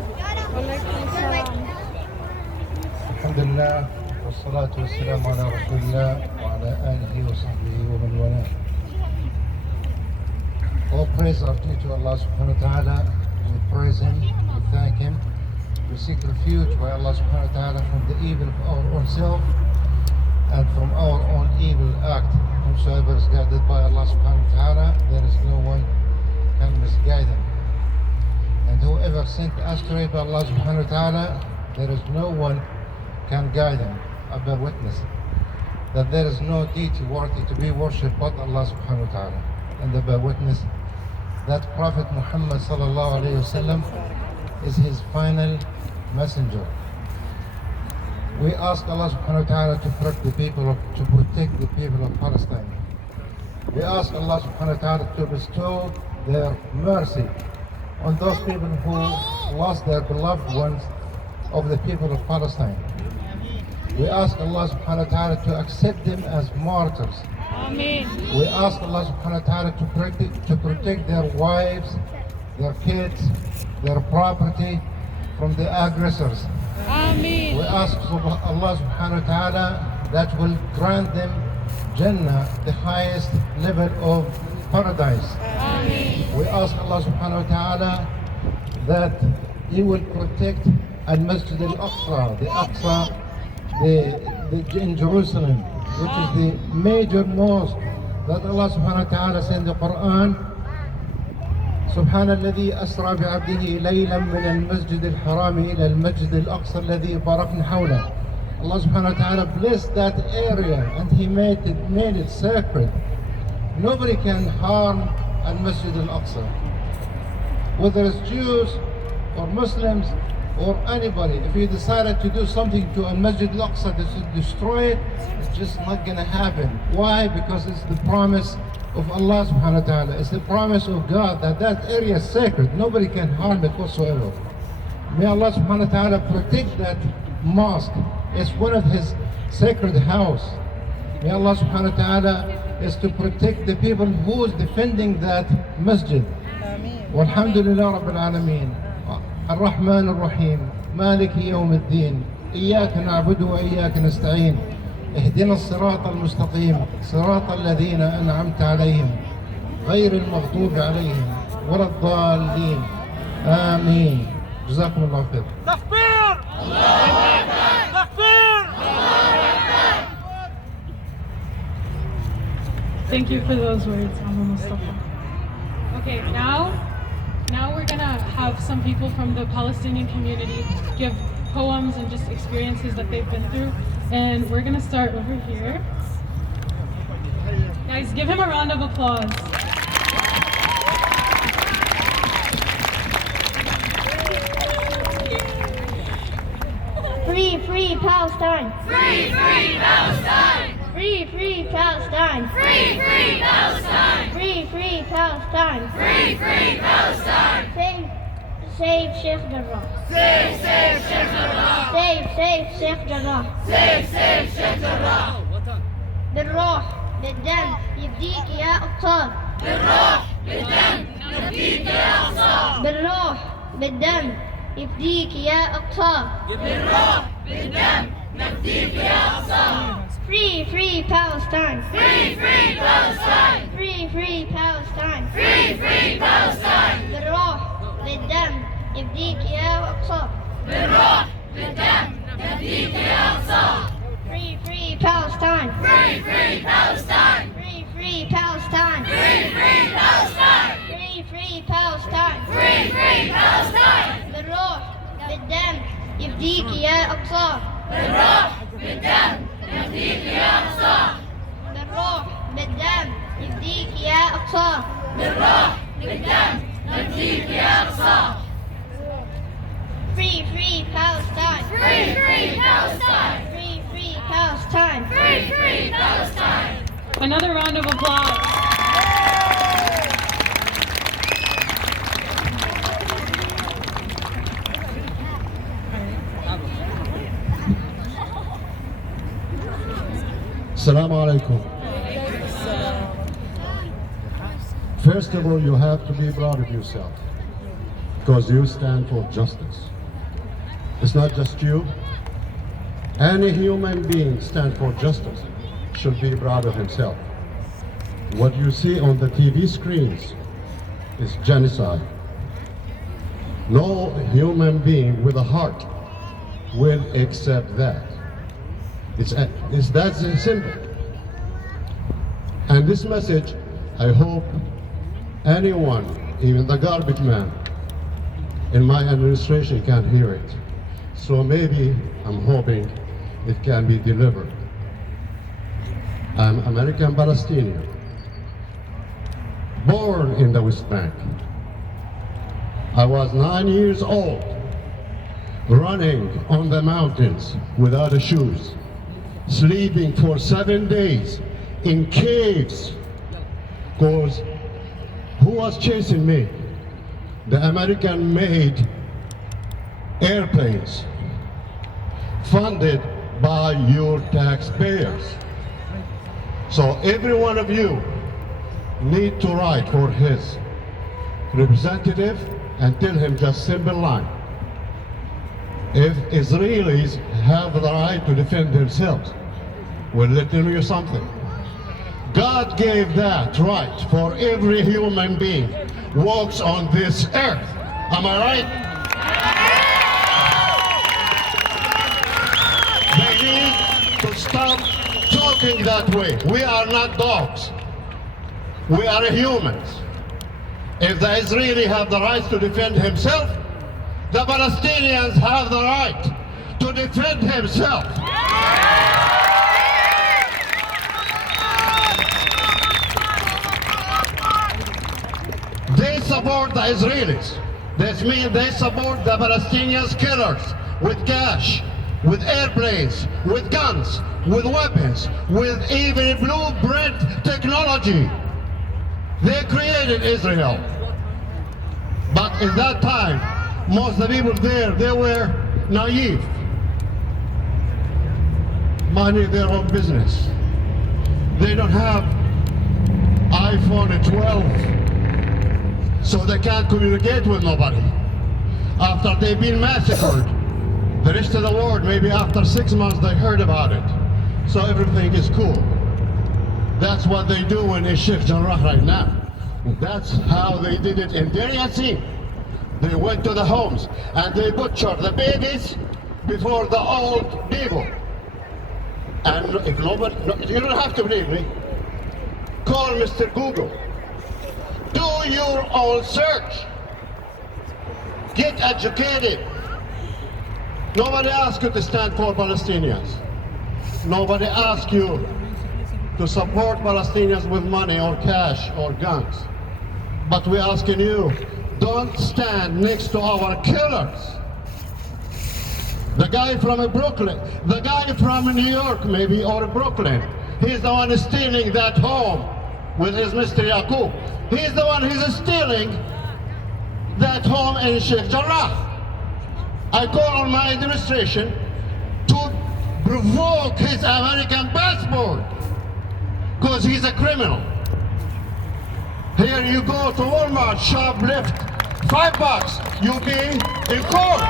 الحمد لله والصلاة والسلام على رسول الله وعلى آله وصحبه ومن والاه. All praise are due to Allah subhanahu wa ta'ala. We praise Him, we thank Him, we seek refuge by Allah subhanahu wa ta'ala from the evil of our own self and from our own evil act. Whosoever is guided by Allah subhanahu wa ta'ala, there is no one can misguide him. And whoever sent astray by Allah subhanahu wa ta'ala, there is no one can guide him. I bear witness that there is no deity worthy to be worshipped but Allah subhanahu wa ta'ala. And I bear witness that Prophet Muhammad sallallahu alayhi wa sallam is his final messenger. We ask Allah subhanahu wa ta'ala to protect the people of Palestine. We ask Allah subhanahu wa ta'ala to bestow their mercy on those people who lost their beloved ones of the people of Palestine. We ask Allah subhanahu wa ta'ala to accept them as martyrs. Amen. We ask Allah subhanahu wa ta'ala to protect their wives, their kids, their property from the aggressors. Amen. We ask Allah subhanahu wa ta'ala that will grant them Jannah, the highest level of paradise. Amen. We ask Allah subhanahu wa ta'ala that He will protect Al-Masjid Al-Aqsa, the Aqsa, in Jerusalem, which is the major mosque that Allah subhanahu wa ta'ala said in the Quran. سبحان الذي أسرى بعبده ليلا من المسجد الحرام إلى المسجد الأقصى الذي باركنا حوله. Allah subhanahu wa ta'ala blessed that area and He made it sacred. Nobody can harm Al-Masjid Al-Aqsa. Whether it's Jews or Muslims or anybody, if you decided to do something to Al-Masjid Al-Aqsa to destroy it, it's just not going to happen. Why? Because it's the promise of Allah subhanahu wa ta'ala. It's the promise of God that that area is sacred. Nobody can harm it whatsoever. May Allah subhanahu wa ta'ala protect that mosque. It's one of His sacred house. May Allah subhanahu wa ta'ala is to protect the people who is defending that masjid. Walhamdulillah Rabbil Alameen. Ar-Rahman Ar-Rahim. Maliki Yawm Ad-Din. إياك نعبد وإياك نستعين. اهدنا الصراط المستقيم صراط الذين أنعمت عليهم غير المغضوب عليهم ولا الضالين آمين. جزاكم الله خير. تكبير! تكبير! Thank you for those words, Abu Mustafa. Okay, now we're gonna have some people from the Palestinian community give poems and just experiences that they've been through. And we're gonna start over here. Guys, give him a round of applause. Free, free Palestine! Free, free Palestine! Free, free Palestine! Free, free Palestine! Free, free Palestine! Free, free Palestine! Save Sheikh Jarrah! Save Sheikh Jarrah! Save Sheikh Jarrah! Save Sheikh Jarrah! بالروح بالدم يفديك يا أبطال. بالروح بالدم نفديك يا أبطال. بالروح بالدم يفديك يا أبطال. بالروح بالدم نفديك يا أبطال. Free, free Palestine! Free, free Palestine! Free, free Palestine! Free, free Palestine! بالروح بالدم يفديك يا أقصى. بالروح بالدم نفديك يا أقصى. Free, free Palestine! Free, free Palestine! Free, free Palestine! Free, free Palestine! Free, free Palestine! Free, free Palestine! بالروح بالدم يفديك يا أقصى. بالروح بالدم نفديك يا أقصى. بالروح بالدم يفديك يا أقصى. بالروح بالدم نفديك يا أقصى. Free, free Palestine! Free, free Palestine! Free, free Palestine! Free, free Palestine! Another round of applause. Assalamu alaikum. First of all, you have to be proud of yourself because you stand for justice. It's not just you. Any human being stand for justice should be proud of himself. What you see on the TV screens is genocide. No human being with a heart will accept that. It's that simple. And this message, I hope anyone, even the garbage man in my administration can hear it. So maybe I'm hoping it can be delivered. I'm American Palestinian, born in the West Bank. I was 9 years old, running on the mountains without shoes, sleeping for 7 days in caves, because who was chasing me? The American-made airplanes funded by your taxpayers. So every one of you need to write for his representative and tell him just simple line. If Israelis have the right to defend themselves, well, let me tell you something. God gave that right for every human being walks on this earth. Am I right? They need to stop talking that way. We are not dogs. We are humans. If the Israeli have the right to defend himself, the Palestinians have the right to defend himself. They support the Israelis. This means they support the Palestinians killers with cash, with airplanes, with guns, with weapons, with even blueprint technology. They created Israel. But in that time, most of the people there, they were naive. Minding their own business. They don't have iPhone 12, so they can't communicate with nobody. After they've been massacred, the rest of the world, maybe after 6 months, they heard about it. So everything is cool. That's what they do in Sheikh Jarrah right now. That's how they did it in Deir Yassin. They went to the homes and they butchered the babies before the old people. And if nobody, you don't have to believe me. Call Mr. Google. Do your own search. Get educated. Nobody asked you to stand for Palestinians. Nobody asked you to support Palestinians with money or cash or guns. But we're asking you, don't stand next to our killers. The guy from Brooklyn, the guy from New York maybe, or Brooklyn, he's the one stealing that home with his Mr. Yaqub. He's the one who's stealing that home in Sheikh Jarrah. I call on my administration to revoke his American passport because he's a criminal. Here you go to Walmart, shoplift $5, you be in court.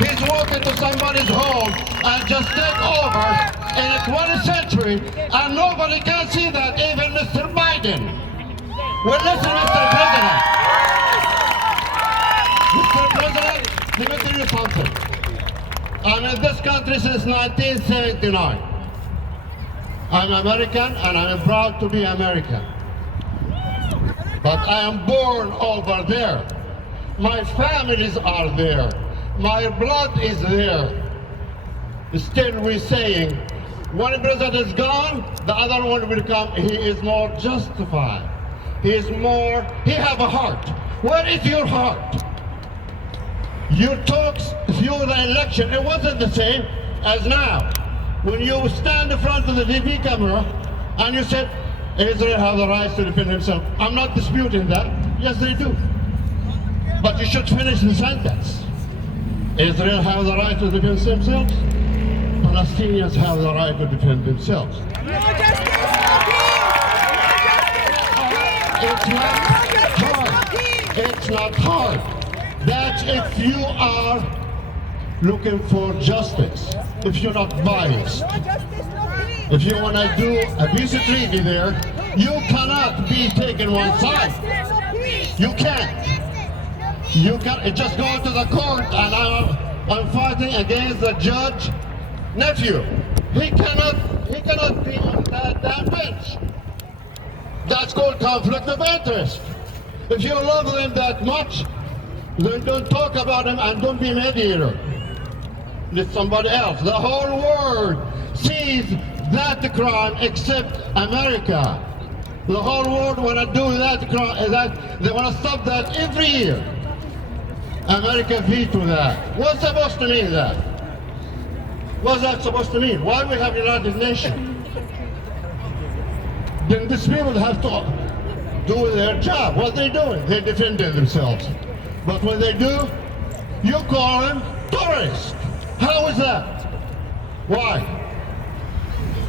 He's walking to somebody's home and just take over in the 20th century, and nobody can see that, even Mr. Biden. Well, listen, Mr. President. Mr. President, let me tell you something. I'm in this country since 1979. I'm American, and I'm proud to be American. But I am born over there. My families are there. My blood is there. Still we're saying, one president is gone, the other one will come. He is more justified. He have a heart. Where is your heart? Your talks through the election, it wasn't the same as now. When you stand in front of the TV camera and you said, Israel has the right to defend himself. I'm not disputing that. Yes, they do. But you should finish the sentence. Israel has the right to defend themselves. Palestinians have the right to defend themselves. It's not hard. It's not hard. That's if you are looking for justice, if you're not biased. If you want to do a peace treaty there, you cannot be taking one side. You can't. You can just go to the court and I'm fighting against the judge nephew. He cannot be on that damn bench. That's called conflict of interest. If you love them that much, then don't talk about them and don't be mediator. Let somebody else. The whole world sees that crime except America. The whole world want to do that crime. They want to stop that every year. America veto that. What's supposed to mean that? What's that supposed to mean? Why we have United Nations? Then these people have to do their job. What they doing? They defending themselves. But when they do, you call them terrorists. How is that? Why?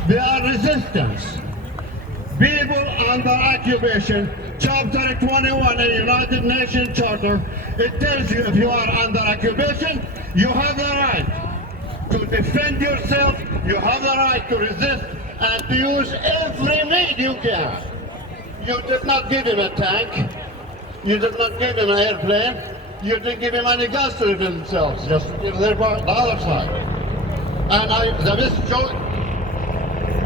They are resistance. People under occupation, Chapter 21 in the United Nations Charter, it tells you if you are under occupation, you have the right to defend yourself, you have the right to resist, and to use every means you can. You did not give him a tank, you did not give him an airplane, you didn't give him any guns to defend themselves, just to give their part, the other side. And the best joke,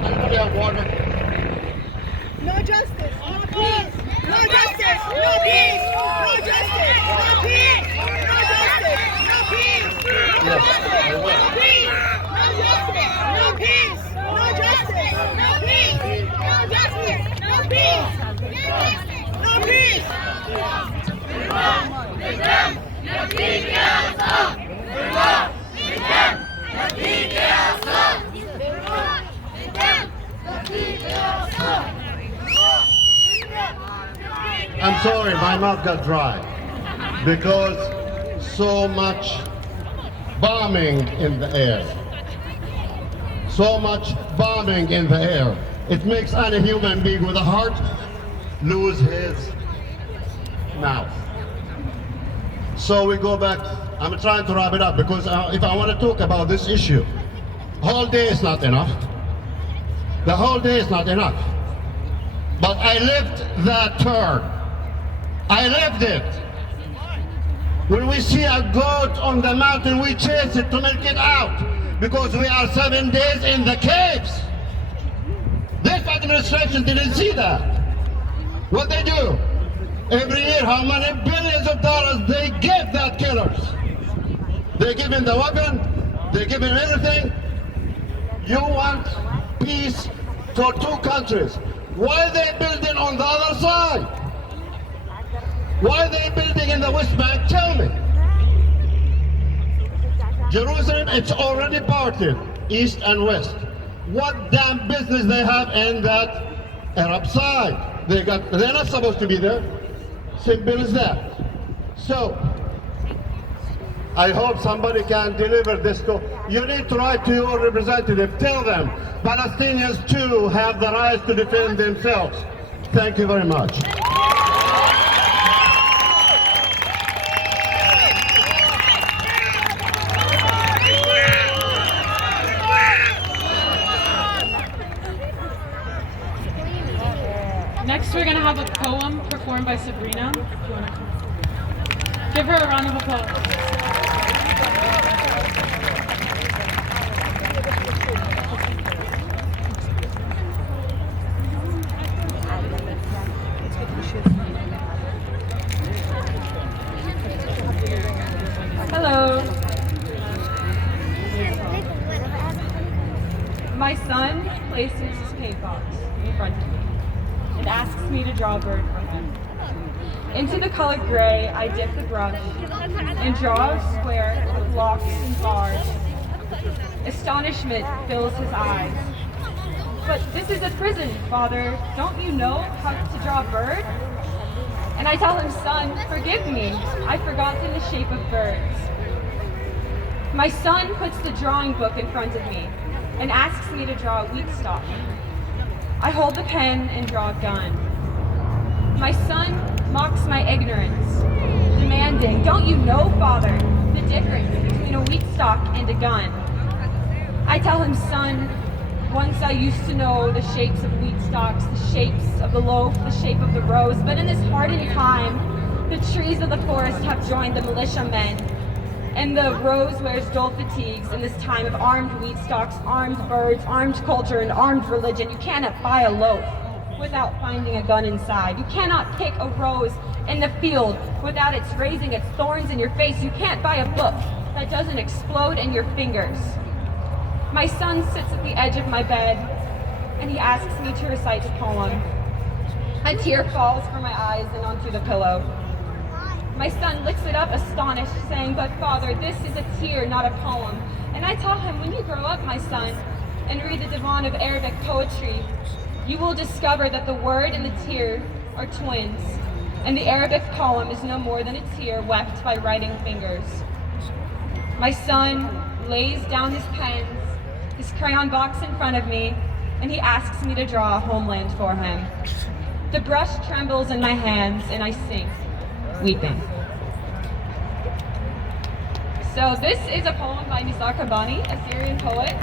anybody have water? No justice, no peace. No justice, no peace. No justice, no peace. No justice, no peace. No justice, no peace. No justice, no peace. No justice, no peace. No justice, I'm sorry, my mouth got dry because so much bombing in the air. So much bombing in the air. It makes any human being with a heart lose his mouth. So we go back. I'm trying to wrap it up because if I want to talk about this issue, whole day is not enough. The whole day is not enough. But I lived that turn. I lived it. When we see a goat on the mountain, we chase it to make it out because we are 7 days in the caves. This administration didn't see that. What they do? Every year, how many billions of dollars they give that killers? They give him the weapon, they give him everything. You want peace for two countries. Why are they building on the other side? Why are they building in the West Bank? Tell me. Jerusalem, it's already parted, east and west. What damn business they have in that Arab side? They're not supposed to be there. Simple as that. So, I hope somebody can deliver this to, you need to write to your representative, tell them, Palestinians too have the right to defend themselves. Thank you very much. Next, we're going to have a poem performed by Sabrina. If you want to come. Give her a round of applause. Hello. My son places his paint box in front of me and asks me to draw a bird for him. Into the color gray, I dip the brush and draw a square with blocks and bars. Astonishment fills his eyes. But this is a prison, Father. Don't you know how to draw a bird? And I tell him, son, forgive me. I've forgotten the shape of birds. My son puts the drawing book in front of me and asks me to draw a wheat stalk. I hold the pen and draw a gun. My son mocks my ignorance, demanding, "Don't you know, Father, the difference between a wheat stalk and a gun?" I tell him, "Son, once I used to know the shapes of wheat stalks, the shapes of the loaf, the shape of the rose, but in this hardened time, the trees of the forest have joined the militiamen, and the rose wears dull fatigues in this time of armed wheat stalks, armed birds, armed culture, and armed religion. You cannot buy a loaf without finding a gun inside. You cannot pick a rose in the field without its raising its thorns in your face. You can't buy a book that doesn't explode in your fingers." My son sits at the edge of my bed, and he asks me to recite a poem. A tear falls from my eyes and onto the pillow. My son looks it up astonished, saying, "But Father, this is a tear, not a poem." And I tell him, "When you grow up, my son, and read the divan of Arabic poetry, you will discover that the word and the tear are twins, and the Arabic poem is no more than a tear wept by writing fingers." My son lays down his pens, his crayon box in front of me, and he asks me to draw a homeland for him. The brush trembles in my hands, and I sink, weeping. So this is a poem by Nisa Kabani, a Syrian poet.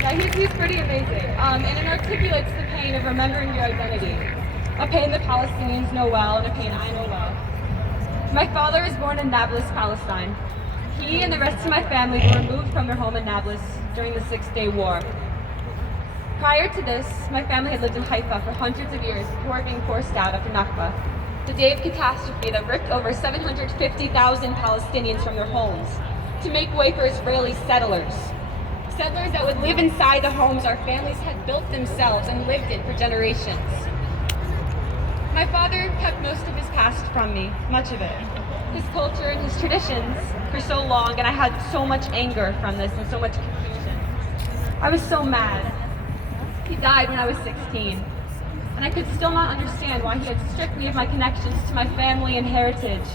Yeah, he's pretty amazing. And it articulates the pain of remembering your identity, a pain the Palestinians know well and a pain I know well. My father was born in Nablus, Palestine. He and the rest of my family were removed from their home in Nablus during the Six-Day War. Prior to this, my family had lived in Haifa for hundreds of years before being forced out after Nakba, the day of catastrophe that ripped over 750,000 Palestinians from their homes to make way for Israeli settlers. Settlers that would live inside the homes our families had built themselves and lived in for generations. My father kept most of his past from me, much of it. His culture and his traditions for so long, and I had so much anger from this and so much confusion. I was so mad. He died when I was 16, and I could still not understand why he had stripped me of my connections to my family and heritage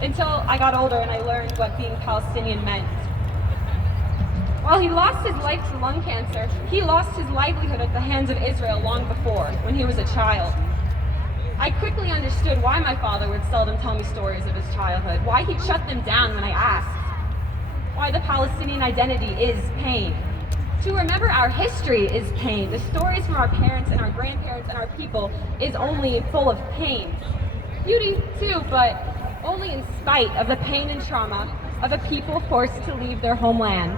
until I got older and I learned what being Palestinian meant. While he lost his life to lung cancer, he lost his livelihood at the hands of Israel long before, when he was a child. I quickly understood why my father would seldom tell me stories of his childhood, why he'd shut them down when I asked, why the Palestinian identity is pain. To remember our history is pain. The stories from our parents and our grandparents and our people is only full of pain. Beauty too, but only in spite of the pain and trauma of a people forced to leave their homeland.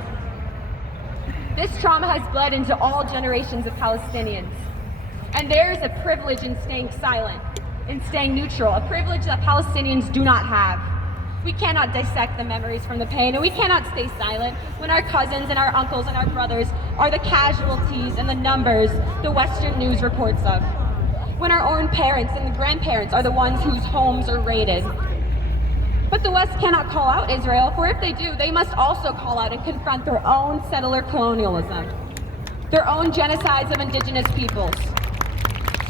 This trauma has bled into all generations of Palestinians. And there is a privilege in staying silent, in staying neutral, a privilege that Palestinians do not have. We cannot dissect the memories from the pain, and we cannot stay silent when our cousins and our uncles and our brothers are the casualties and the numbers the Western news reports of. When our own parents and the grandparents are the ones whose homes are raided. But the West cannot call out Israel, for if they do, they must also call out and confront their own settler colonialism, their own genocides of indigenous peoples.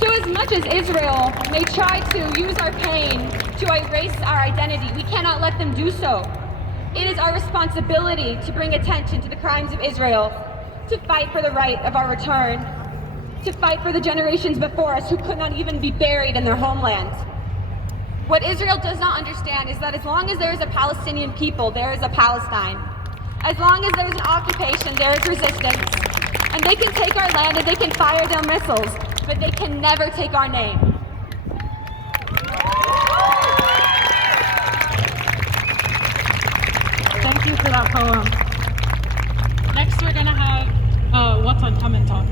So as much as Israel may try to use our pain to erase our identity, we cannot let them do so. It is our responsibility to bring attention to the crimes of Israel, to fight for the right of our return, to fight for the generations before us who could not even be buried in their homeland. What Israel does not understand is that as long as there is a Palestinian people, there is a Palestine. As long as there is an occupation, there is resistance. And they can take our land and they can fire their missiles, but they can never take our name. Thank you for that poem. Next, we're gonna have Watan come and talk.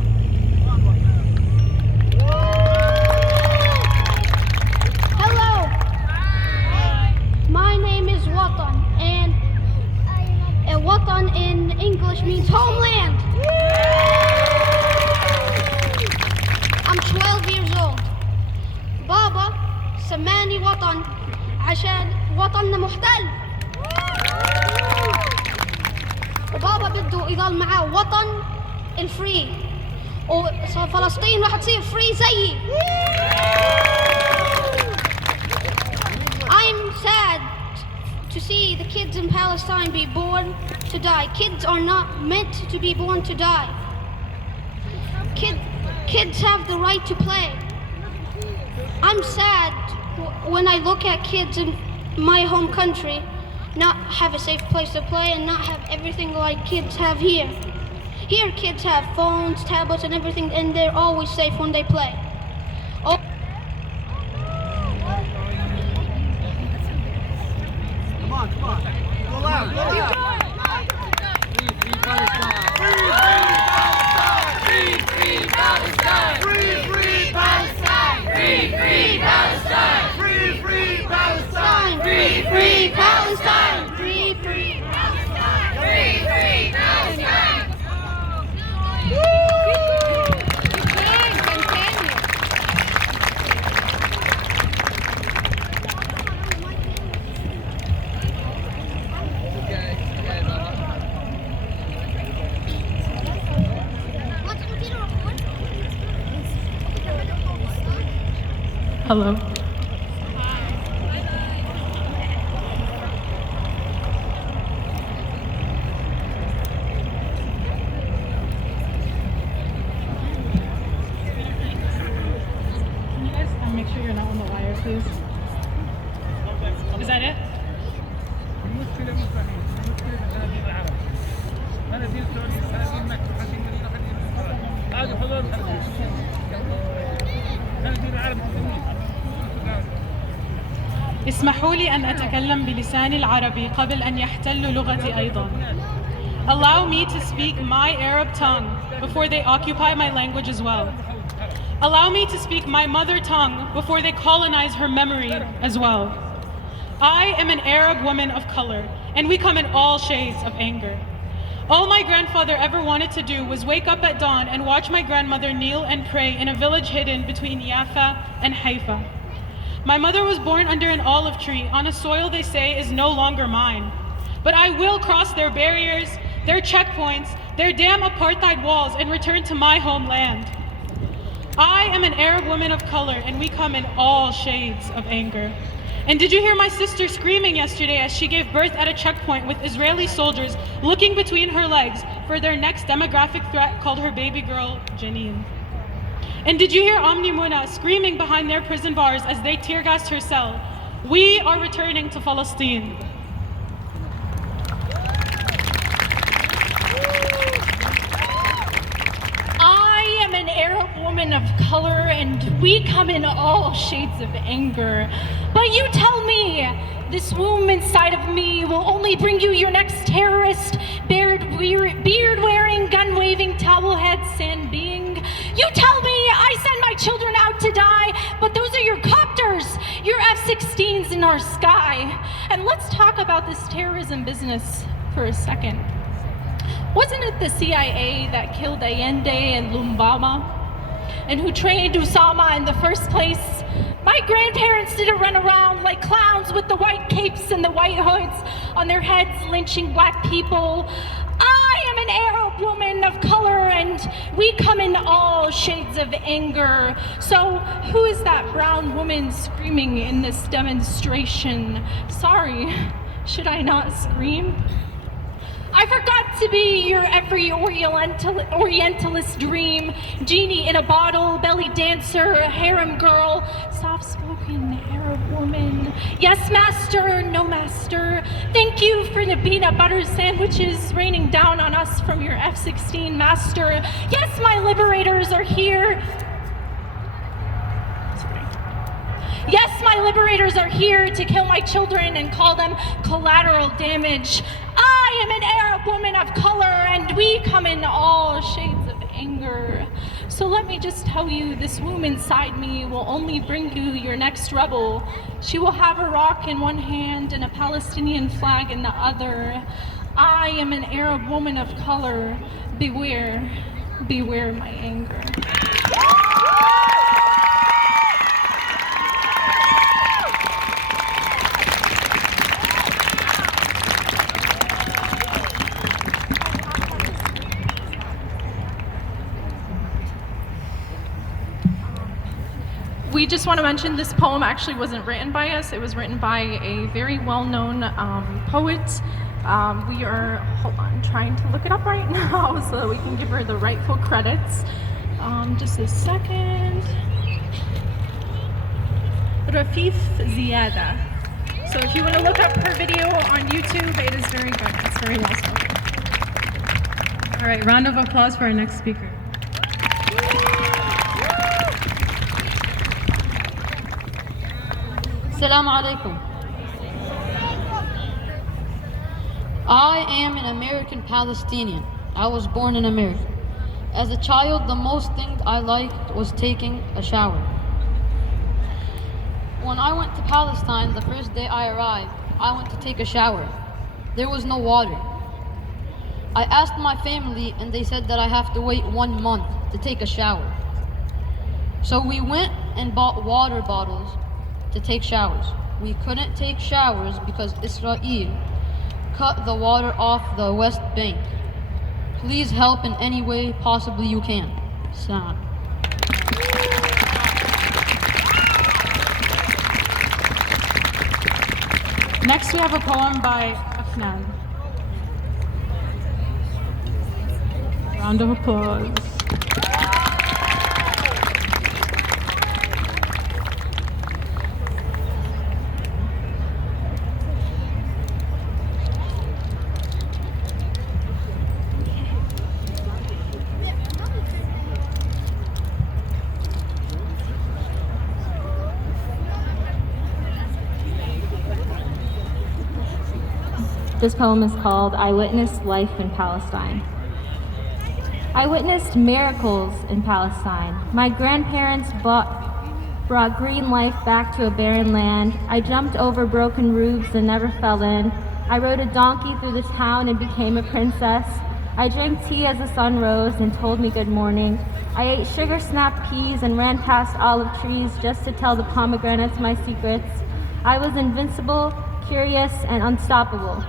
Hello. My name is Watan, and Watan in English means homeland. I'm 12 years old. بابا سماني وطن عشان وطننا محتل. وبابا بده يضل معاه وطن الفري، وفلسطين راح تصير فري زيي. I'm sad to see the kids in Palestine be born to die. Kids are not meant to be born to die. Kids have the right to play. I'm sad when I look at kids in my home country not have a safe place to play and not have everything like kids have here. Here kids have phones, tablets, and everything, and they're always safe when they play. Oh. Come on. Go loud. Go loud. Free Palestine. Free Palestine. Free Palestine. Free Palestine. Free Palestine. Free Palestine. Free Palestine. Free Palestine. Free Palestine. Hello. Can you guys make sure you're not on the wire, please? Is that it? اسمحوا لي أن أتكلم بلساني العربي قبل أن يحتلوا لغتي أيضا. Allow me to speak my Arab tongue before they occupy my language as well. Allow me to speak my mother tongue before they colonize her memory as well. I am an Arab woman of color, and we come in all shades of anger. All my grandfather ever wanted to do was wake up at dawn and watch my grandmother kneel and pray in a village hidden between Yafa and Haifa. My mother was born under an olive tree on a soil they say is no longer mine. But I will cross their barriers, their checkpoints, their damn apartheid walls and return to my homeland. I am an Arab woman of color, and we come in all shades of anger. And did you hear my sister screaming yesterday as she gave birth at a checkpoint with Israeli soldiers looking between her legs for their next demographic threat called her baby girl, Janine? And did you hear Omni Muna screaming behind their prison bars as they tear gassed her cell? We are returning to Palestine. I am an Arab woman of color, and we come in all shades of anger. But you tell me, this womb inside of me will only bring you your next terrorist, beard-wearing, gun-waving, towel-head sand being. You tell me I send my children out to die, but those are your copters, your F-16s in our sky. And let's talk about this terrorism business for a second. Wasn't it the CIA that killed Allende and Lumbama, and who trained Osama in the first place? My grandparents didn't run around like clowns with the white capes and the white hoods on their heads lynching black people. I am an Arab woman of color, and we come in all shades of anger. So who is that brown woman screaming in this demonstration? Sorry, should I not scream? I forgot to be your every Orientalist dream, genie in a bottle, belly dancer, harem girl, soft-spoken Arab woman. Yes, master, no master. Thank you for the peanut butter sandwiches raining down on us from your F-16, master. Yes, my liberators are here. Yes, my liberators are here to kill my children and call them collateral damage. I am an Arab woman of color, and we come in all shades of anger. So let me just tell you, this womb inside me will only bring you your next rebel. She will have a rock in one hand and a Palestinian flag in the other. I am an Arab woman of color. Beware, beware my anger. We just want to mention this poem actually wasn't written by us. It was written by a very well-known poet. We are, hold on, trying to look it up right now so that we can give her the rightful credits. Just a second. Rafif Ziada. So if you want to look up her video on YouTube, it is very good. It's very well spoken. All right, round of applause for our next speaker. Assalamu alaikum. I am an American Palestinian. I was born in America. As a child, the most thing I liked was taking a shower. When I went to Palestine, the first day I arrived, I went to take a shower. There was no water. I asked my family and they said that I have to wait 1 month to take a shower. So we went and bought water bottles to take showers. We couldn't take showers because Israel cut the water off the West Bank. Please help in any way possibly you can. Salam. Next we have a poem by Afnan. Round of applause. This poem is called I Witnessed Life in Palestine. I witnessed miracles in Palestine. My grandparents brought green life back to a barren land. I jumped over broken roofs and never fell in. I rode a donkey through the town and became a princess. I drank tea as the sun rose and told me good morning. I ate sugar snap peas and ran past olive trees just to tell the pomegranates my secrets. I was invincible, curious, and unstoppable.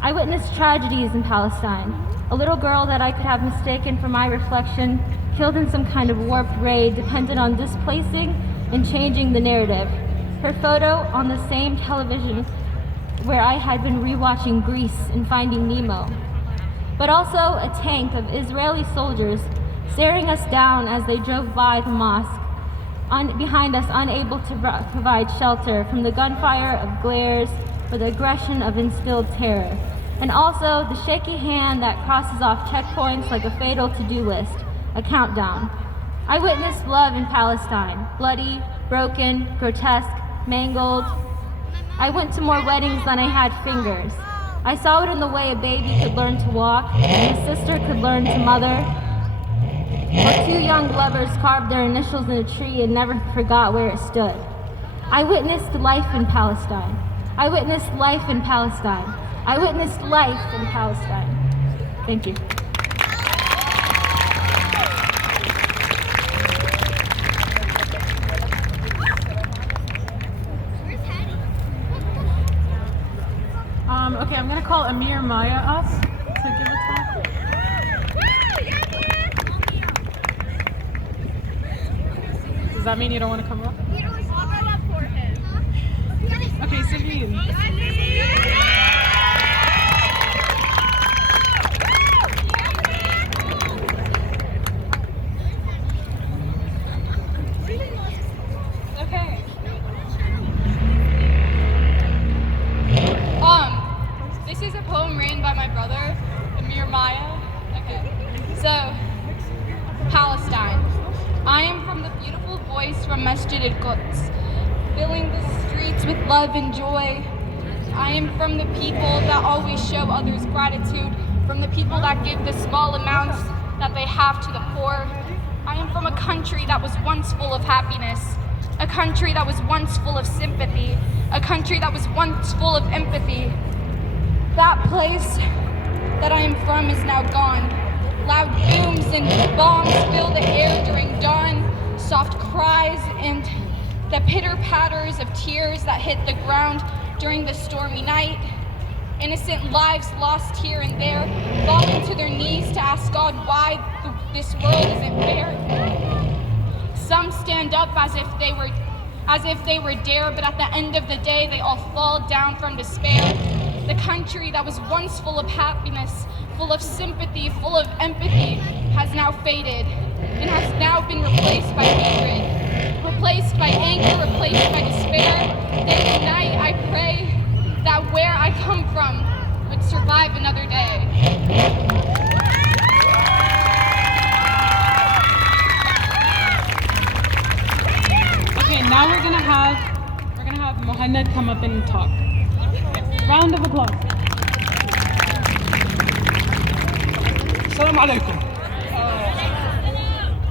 I witnessed tragedies in Palestine. A little girl that I could have mistaken for my reflection, killed in some kind of warped raid, depended on displacing and changing the narrative. Her photo on the same television where I had been rewatching Grease and Finding Nemo. But also a tank of Israeli soldiers staring us down as they drove by the mosque, behind us unable to provide shelter from the gunfire of glares or the aggression of instilled terror. And also the shaky hand that crosses off checkpoints like a fatal to-do list, a countdown. I witnessed love in Palestine, bloody, broken, grotesque, mangled. I went to more weddings than I had fingers. I saw it in the way a baby could learn to walk, and a sister could learn to mother, or two young lovers carved their initials in a tree and never forgot where it stood. I witnessed life in Palestine. I witnessed life in Palestine. I witnessed life in Palestine. Thank you. Okay, I'm gonna call Amir Maya up to give a talk. Does that mean you don't want to come up? I'll go up for him. Okay, Sabine. This is a poem written by my brother, Amir Maya. Okay, so, Palestine. I am from the beautiful voice from Masjid al-Quds, filling the streets with love and joy. I am from the people that always show others gratitude, from the people that give the small amounts that they have to the poor. I am from a country that was once full of happiness, a country that was once full of sympathy, a country that was once full of empathy. That place that I am from is now gone. Loud booms and bombs fill the air during dawn, soft cries and the pitter-patters of tears that hit the ground during the stormy night. Innocent lives lost here and there, falling to their knees to ask God why this world isn't fair. Some stand up as if they were as if they were dare, but at the end of the day, they all fall down from despair. The country that was once full of happiness, full of sympathy, full of empathy, has now faded and has now been replaced by hatred, replaced by anger, replaced by despair. Day and night, I pray that where I come from would survive another day. Okay, now we're gonna have Mohammed come up and talk. Round of applause. السلام عليكم.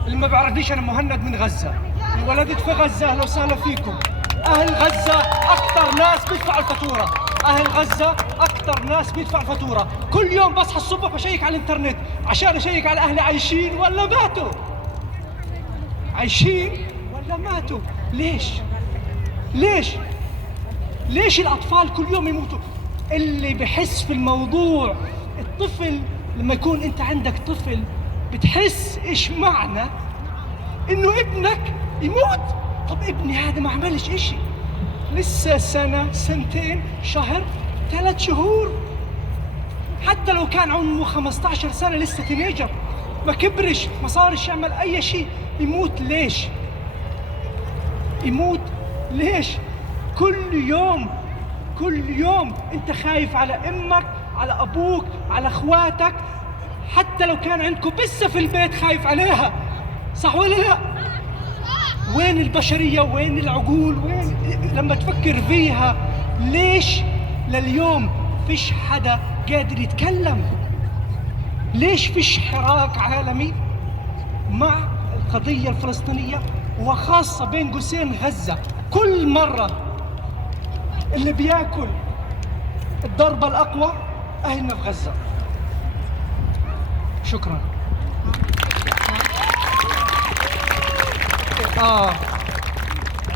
اللي ما بيعرفنيش انا مهند من غزة. انولدت في غزة، اهلا وسهلا فيكم. اهل غزة اكثر ناس بيدفعوا الفاتورة. اهل غزة اكثر ناس بيدفعوا الفاتورة. كل يوم بصحى الصبح بشيك على الانترنت عشان اشيك على اهلي عايشين ولا ماتوا. عايشين ولا ماتوا. ليش؟ ليش؟ ليش الأطفال كل يوم يموتوا؟ اللي بحس في الموضوع الطفل، لما يكون أنت عندك طفل بتحس إيش معنى إنه ابنك يموت. طب ابني هذا ما عملش إشي، لسه سنة، سنتين، شهر، 3 شهور، حتى لو كان عمره 15 سنة لسه تينيجر، ما كبرش، ما صارش يعمل أي شيء، يموت ليش؟ يموت ليش؟ كل يوم انت خايف على امك، على ابوك، على اخواتك، حتى لو كان عندكم بسه في البيت خايف عليها، صح ولا لا؟ وين البشرية؟ وين العقول؟ وين لما تفكر فيها؟ ليش لليوم فيش حدا قادر يتكلم؟ ليش فيش حراك عالمي مع القضية الفلسطينية وخاصة بين قوسين غزة؟ كل مرة اللي بياكل الضربة الأقوى أهلنا في غزة. شكرا.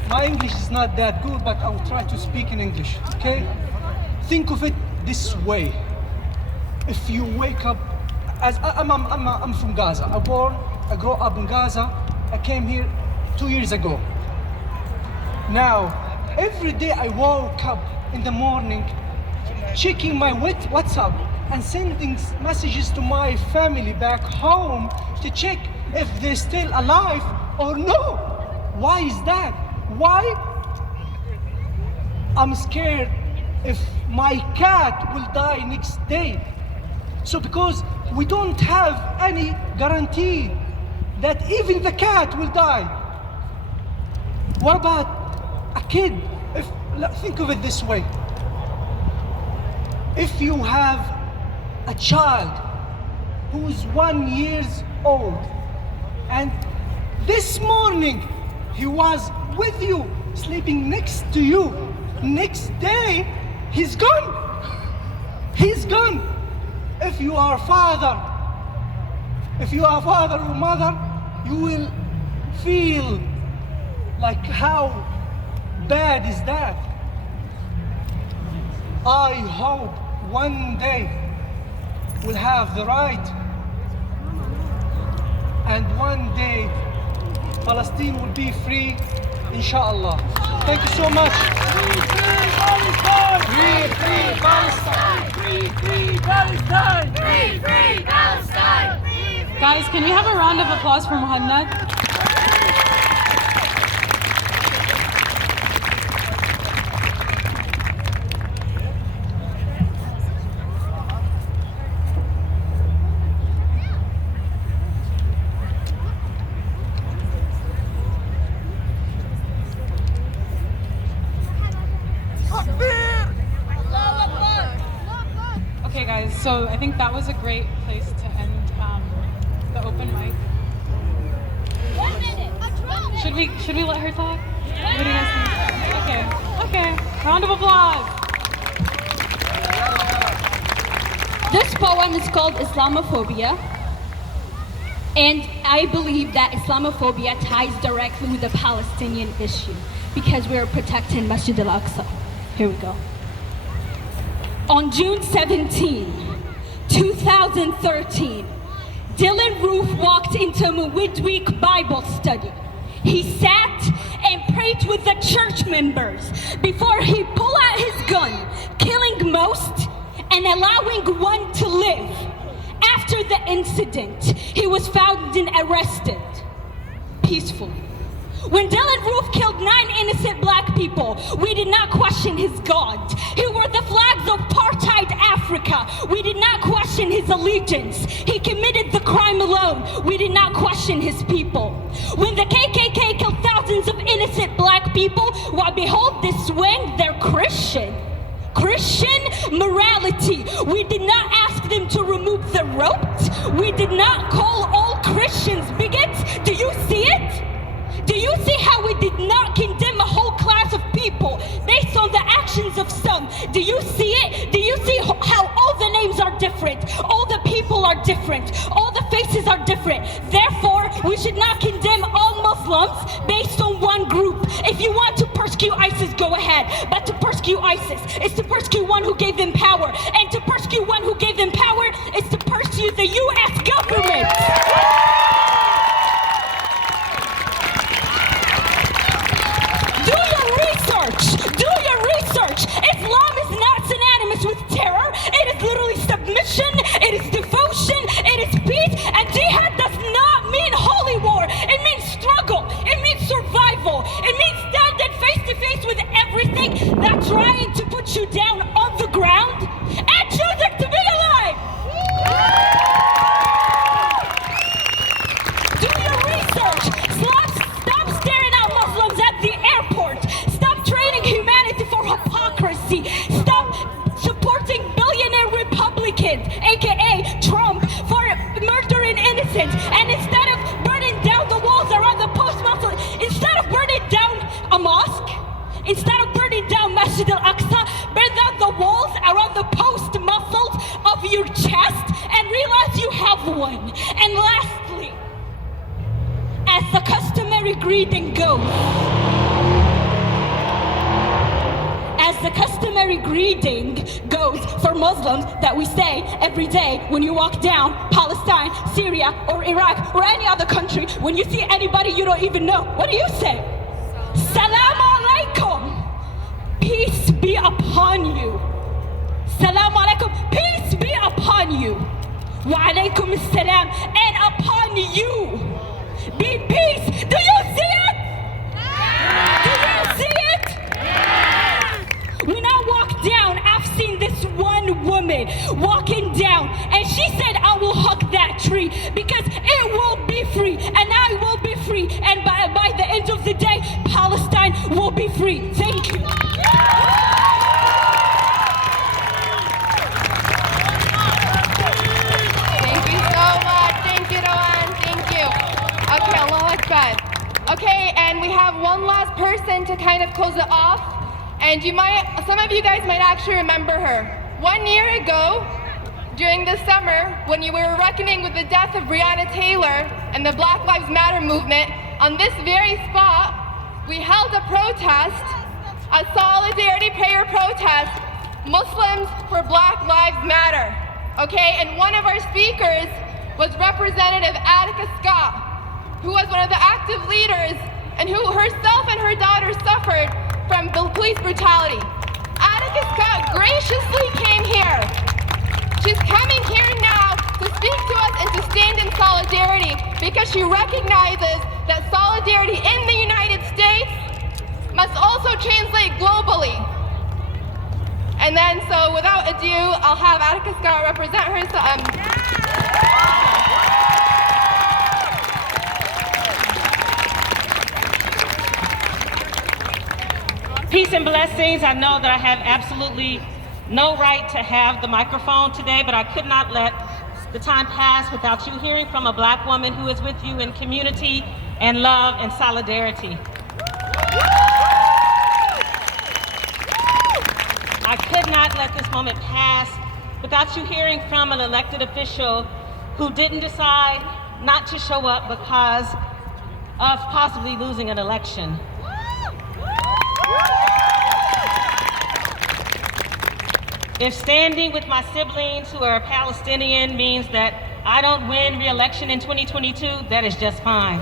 My English is not that good, but I will try to speak in English, okay? Think of it this way. If you wake up, as I'm from Gaza. I grew up in Gaza. I came here 2 years ago. Now, every day I woke up in the morning, checking my WhatsApp and sending messages to my family back home to check if they're still alive or no. Why is that? Why? I'm scared if my cat will die next day. So because we don't have any guarantee that even the cat will die. What about a kid? Think of it this way. If you have a child who's 1 year old and this morning he was with you, sleeping next to you, next day he's gone. He's gone. If you are father or mother, you will feel like how bad is that? I hope one day we'll have the right, and one day Palestine will be free, inshallah. Thank you so much. Free Palestine! Free Palestine! Free Palestine! Free Palestine! Guys, can we have a round of applause for Mohammed? Okay guys, so I think that was a great place to end the open mic. 1 minute. Should we let her talk? What do you guys think? Okay. Round of applause. This poem is called Islamophobia, and I believe that Islamophobia ties directly with the Palestinian issue because we are protecting Masjid al-Aqsa. Here we go. On June 17, 2013, Dylan Roof walked into Mewidweek Bible study. He sat and prayed with the church members before he pulled out his gun, killing most and allowing one to live. After the incident, he was found and arrested peacefully. When Dylan Roof killed 9 innocent black people, we did not question his God. He wore the flags of apartheid Africa. We did not question his allegiance. He committed the crime alone. We did not question his people. When the KKK killed thousands of innocent black people, why behold this wing, they're Christian. Christian morality. We did not ask them to remove the ropes. We did not call all Christians bigots. Do you see it? Do you see how we did not condemn a whole class of people based on the actions of some? Do you see it? Do you see how all the names are different? All the people are different. All the faces are different. Therefore, we should not condemn all Muslims based on one group. If you want to persecute ISIS, go ahead. But to persecute ISIS is to persecute one who gave them power. And to persecute one who gave them power is to persecute the U.S. government. Do your research. Islam is not synonymous with terror. It is literally submission. It is devotion. It is peace. And jihad does not mean holy war. It means struggle. It means survival. It means standing face to face with everything that's trying to put you down on the ground and choosing to be alive. Do your research. Stop staring at Muslims at the airport. Humanity for hypocrisy. Stop supporting billionaire Republicans, aka Trump, for murdering innocents. And instead of burning down the walls around the post-Muslim, instead of burning down a mosque, instead of burning down Masjid al-Aqsa, burn down the walls around the post-muscles of your chest and realize you have one. And lastly, as the customary greeting goes, for Muslims that we say every day when you walk down Palestine, Syria, or Iraq, or any other country, when you see anybody you don't even know, what do you say? Salam alaikum. Peace be upon you. Salam alaikum. Peace be upon you. Wa alaikum salam. And upon you be peace. Do you see it? Do you see it? When I walk down, I've seen this one woman walking down, and she said, I will hug that tree because it will be free, and I will be free, and by the end of the day, Palestine will be free. Thank you. Thank you so much. Thank you, Rowan. Thank you. Okay, Allah Akbar. Okay, and we have one last person to kind of close it off. And some of you guys might actually remember her. 1 year ago, during the summer, when we were reckoning with the death of Breonna Taylor and the Black Lives Matter movement, on this very spot, we held a protest, a solidarity prayer protest, Muslims for Black Lives Matter. Okay, and one of our speakers was Representative Attica Scott, who was one of the active leaders and who herself and her daughter suffered from police brutality. Attica Scott graciously came here. She's coming here now to speak to us and to stand in solidarity because she recognizes that solidarity in the United States must also translate globally. And then, so without ado, I'll have Attica Scott represent herself. Peace and blessings. I know that I have absolutely no right to have the microphone today, but I could not let the time pass without you hearing from a Black woman who is with you in community and love and solidarity. I could not let this moment pass without you hearing from an elected official who didn't decide not to show up because of possibly losing an election. If standing with my siblings who are Palestinian means that I don't win re-election in 2022, that is just fine.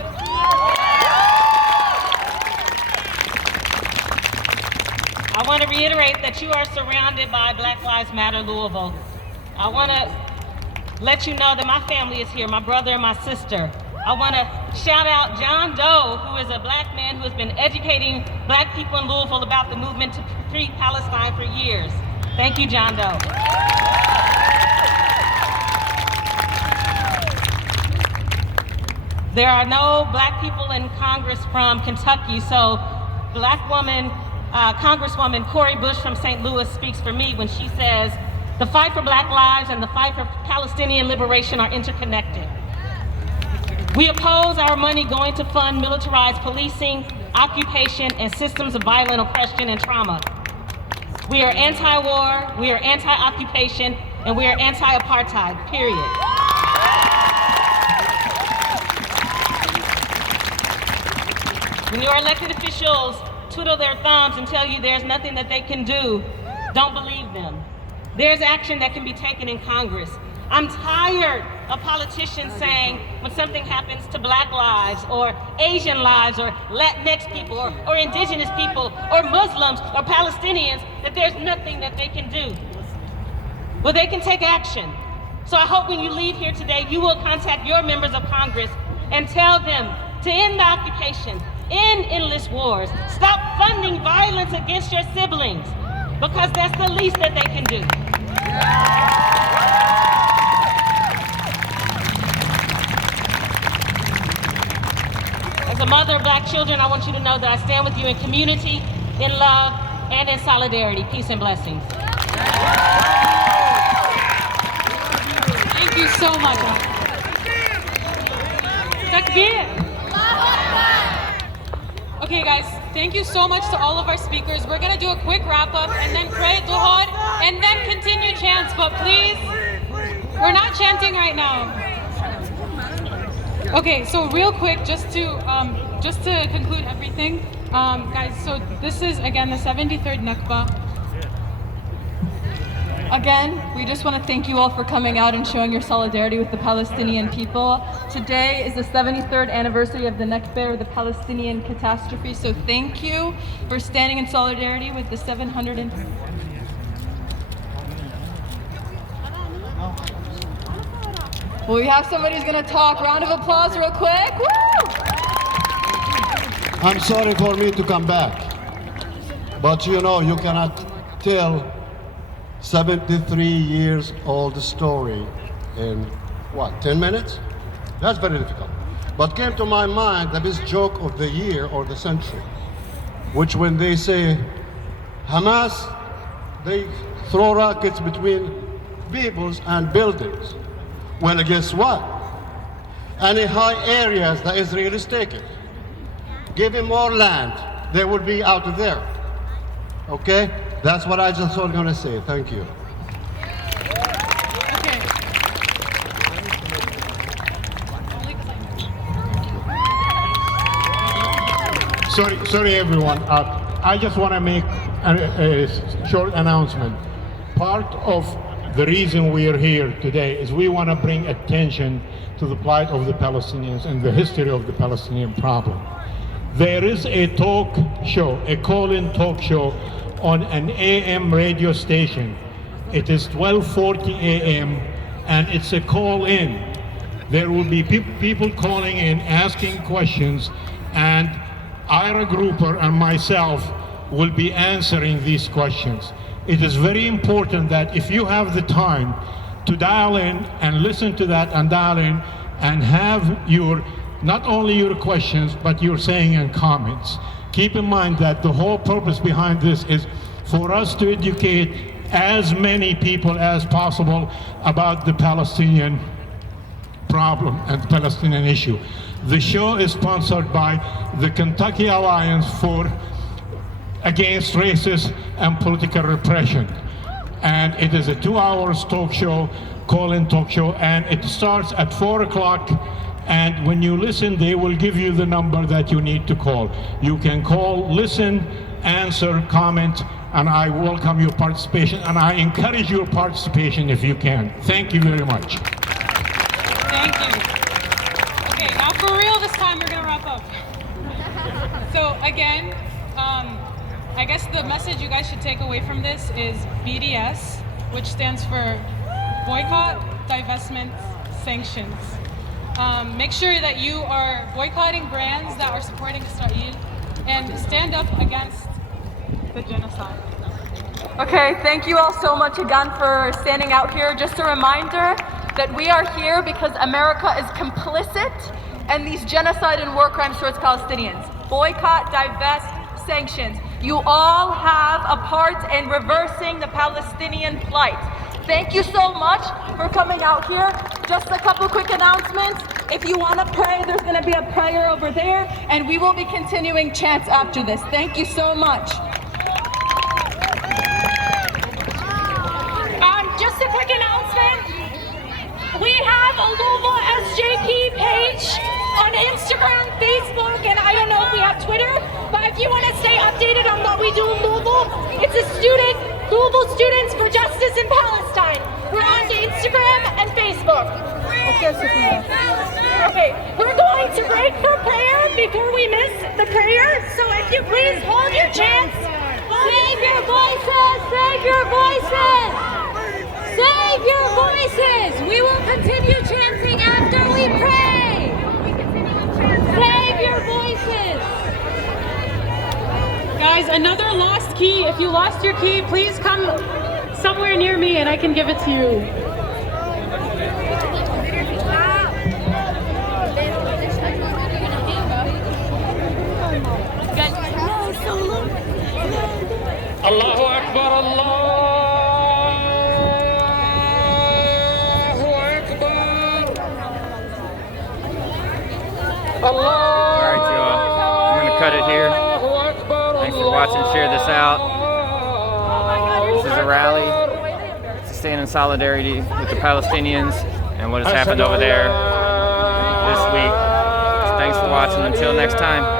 I want to reiterate that you are surrounded by Black Lives Matter Louisville. I want to let you know that my family is here, my brother and my sister. I want to shout out John Doe, who is a black man who has been educating black people in Louisville about the movement to free Palestine for years. Thank you, John Doe. There are no black people in Congress from Kentucky, so black woman, Congresswoman Cori Bush from St. Louis speaks for me when she says, the fight for black lives and the fight for Palestinian liberation are interconnected. We oppose our money going to fund militarized policing, occupation, and systems of violent oppression and trauma. We are anti-war, we are anti-occupation, and we are anti-apartheid, period. When your elected officials twiddle their thumbs and tell you there's nothing that they can do, don't believe them. There's action that can be taken in Congress. I'm tired of politicians saying when something happens to black lives or Asian lives or Latinx people or indigenous people or Muslims or Palestinians that there's nothing that they can do. Well, they can take action. So I hope when you leave here today, you will contact your members of Congress and tell them to end the occupation, end endless wars, stop funding violence against your siblings, because that's the least that they can do. As a mother of black children, I want you to know that I stand with you in community, in love, and in solidarity. Peace and blessings. Thank you so much. Takbir. Okay guys, thank you so much to all of our speakers. We're gonna do a quick wrap up and then pray duhar and then continue chants, but please, we're not chanting right now. Okay, so real quick, just to conclude everything, guys, so this is again the 73rd Nakba. Again, we just want to thank you all for coming out and showing your solidarity with the Palestinian people. Today is the 73rd anniversary of the Nakba, or the Palestinian catastrophe, so thank you for standing in solidarity with the 700 Well, we have somebody who's going to talk. Round of applause real quick. Woo! I'm sorry for me to come back, but you know, you cannot tell 73 years old story in what, 10 minutes? That's very difficult. But came to my mind the best joke of the year or the century, which when they say Hamas, they throw rockets between peoples and buildings. Well, guess what? Any high areas that Israel is taking, give him more land, they will be out of there. Okay? That's what I just was going to say. Thank you. Sorry everyone. I just want to make a short announcement. Part of the reason we are here today is we want to bring attention to the plight of the Palestinians and the history of the Palestinian problem. There is a talk show, a call-in talk show on an AM radio station. It is 12:40 AM and it's a call-in. There will be people calling in, asking questions, and Ira Grouper and myself will be answering these questions. It is very important that if you have the time to dial in and listen to that and dial in and have your, not only your questions, but your saying and comments. Keep in mind that the whole purpose behind this is for us to educate as many people as possible about the Palestinian problem and the Palestinian issue. The show is sponsored by the Kentucky Alliance Against Racist and Political Repression. And it is a 2-hour talk show, call-in talk show, and it starts at 4 o'clock. And when you listen, they will give you the number that you need to call. You can call, listen, answer, comment, and I welcome your participation, and I encourage your participation if you can. Thank you very much. Thank you. Okay, now for real this time we're gonna wrap up. So again, I guess the message you guys should take away from this is BDS, which stands for Boycott, Divestment, Sanctions. Make sure that you are boycotting brands that are supporting Israel and stand up against the genocide. Okay, thank you all so much again for standing out here. Just a reminder that we are here because America is complicit in these genocide and war crimes towards Palestinians. Boycott, divest, sanctions. You all have a part in reversing the Palestinian plight. Thank you so much for coming out here. Just a couple quick announcements. If you want to pray, there's going to be a prayer over there, and we will be continuing chants after this. Thank you so much. Just a quick announcement. We have a Louisville SJP page on Instagram, Facebook, and I don't know if we have Twitter, but if you want to stay updated on what we do in Louisville, it's Louisville Students for Justice in Palestine. We're on Instagram and Facebook. Okay, we're going to break for prayer before we miss the prayer, so if you please hold your chants. Save your voices! Save your voices! Save your voices! We will continue chanting after we pray! Save your voices! Guys, another lost key. If you lost your key, please come somewhere near me and I can give it to you. Allahu Akbar, Alright, y'all. I'm going to cut it here. Thanks for watching. Share this out. This is a rally to stand in solidarity with the Palestinians and what has happened over there this week. So thanks for watching. Until next time.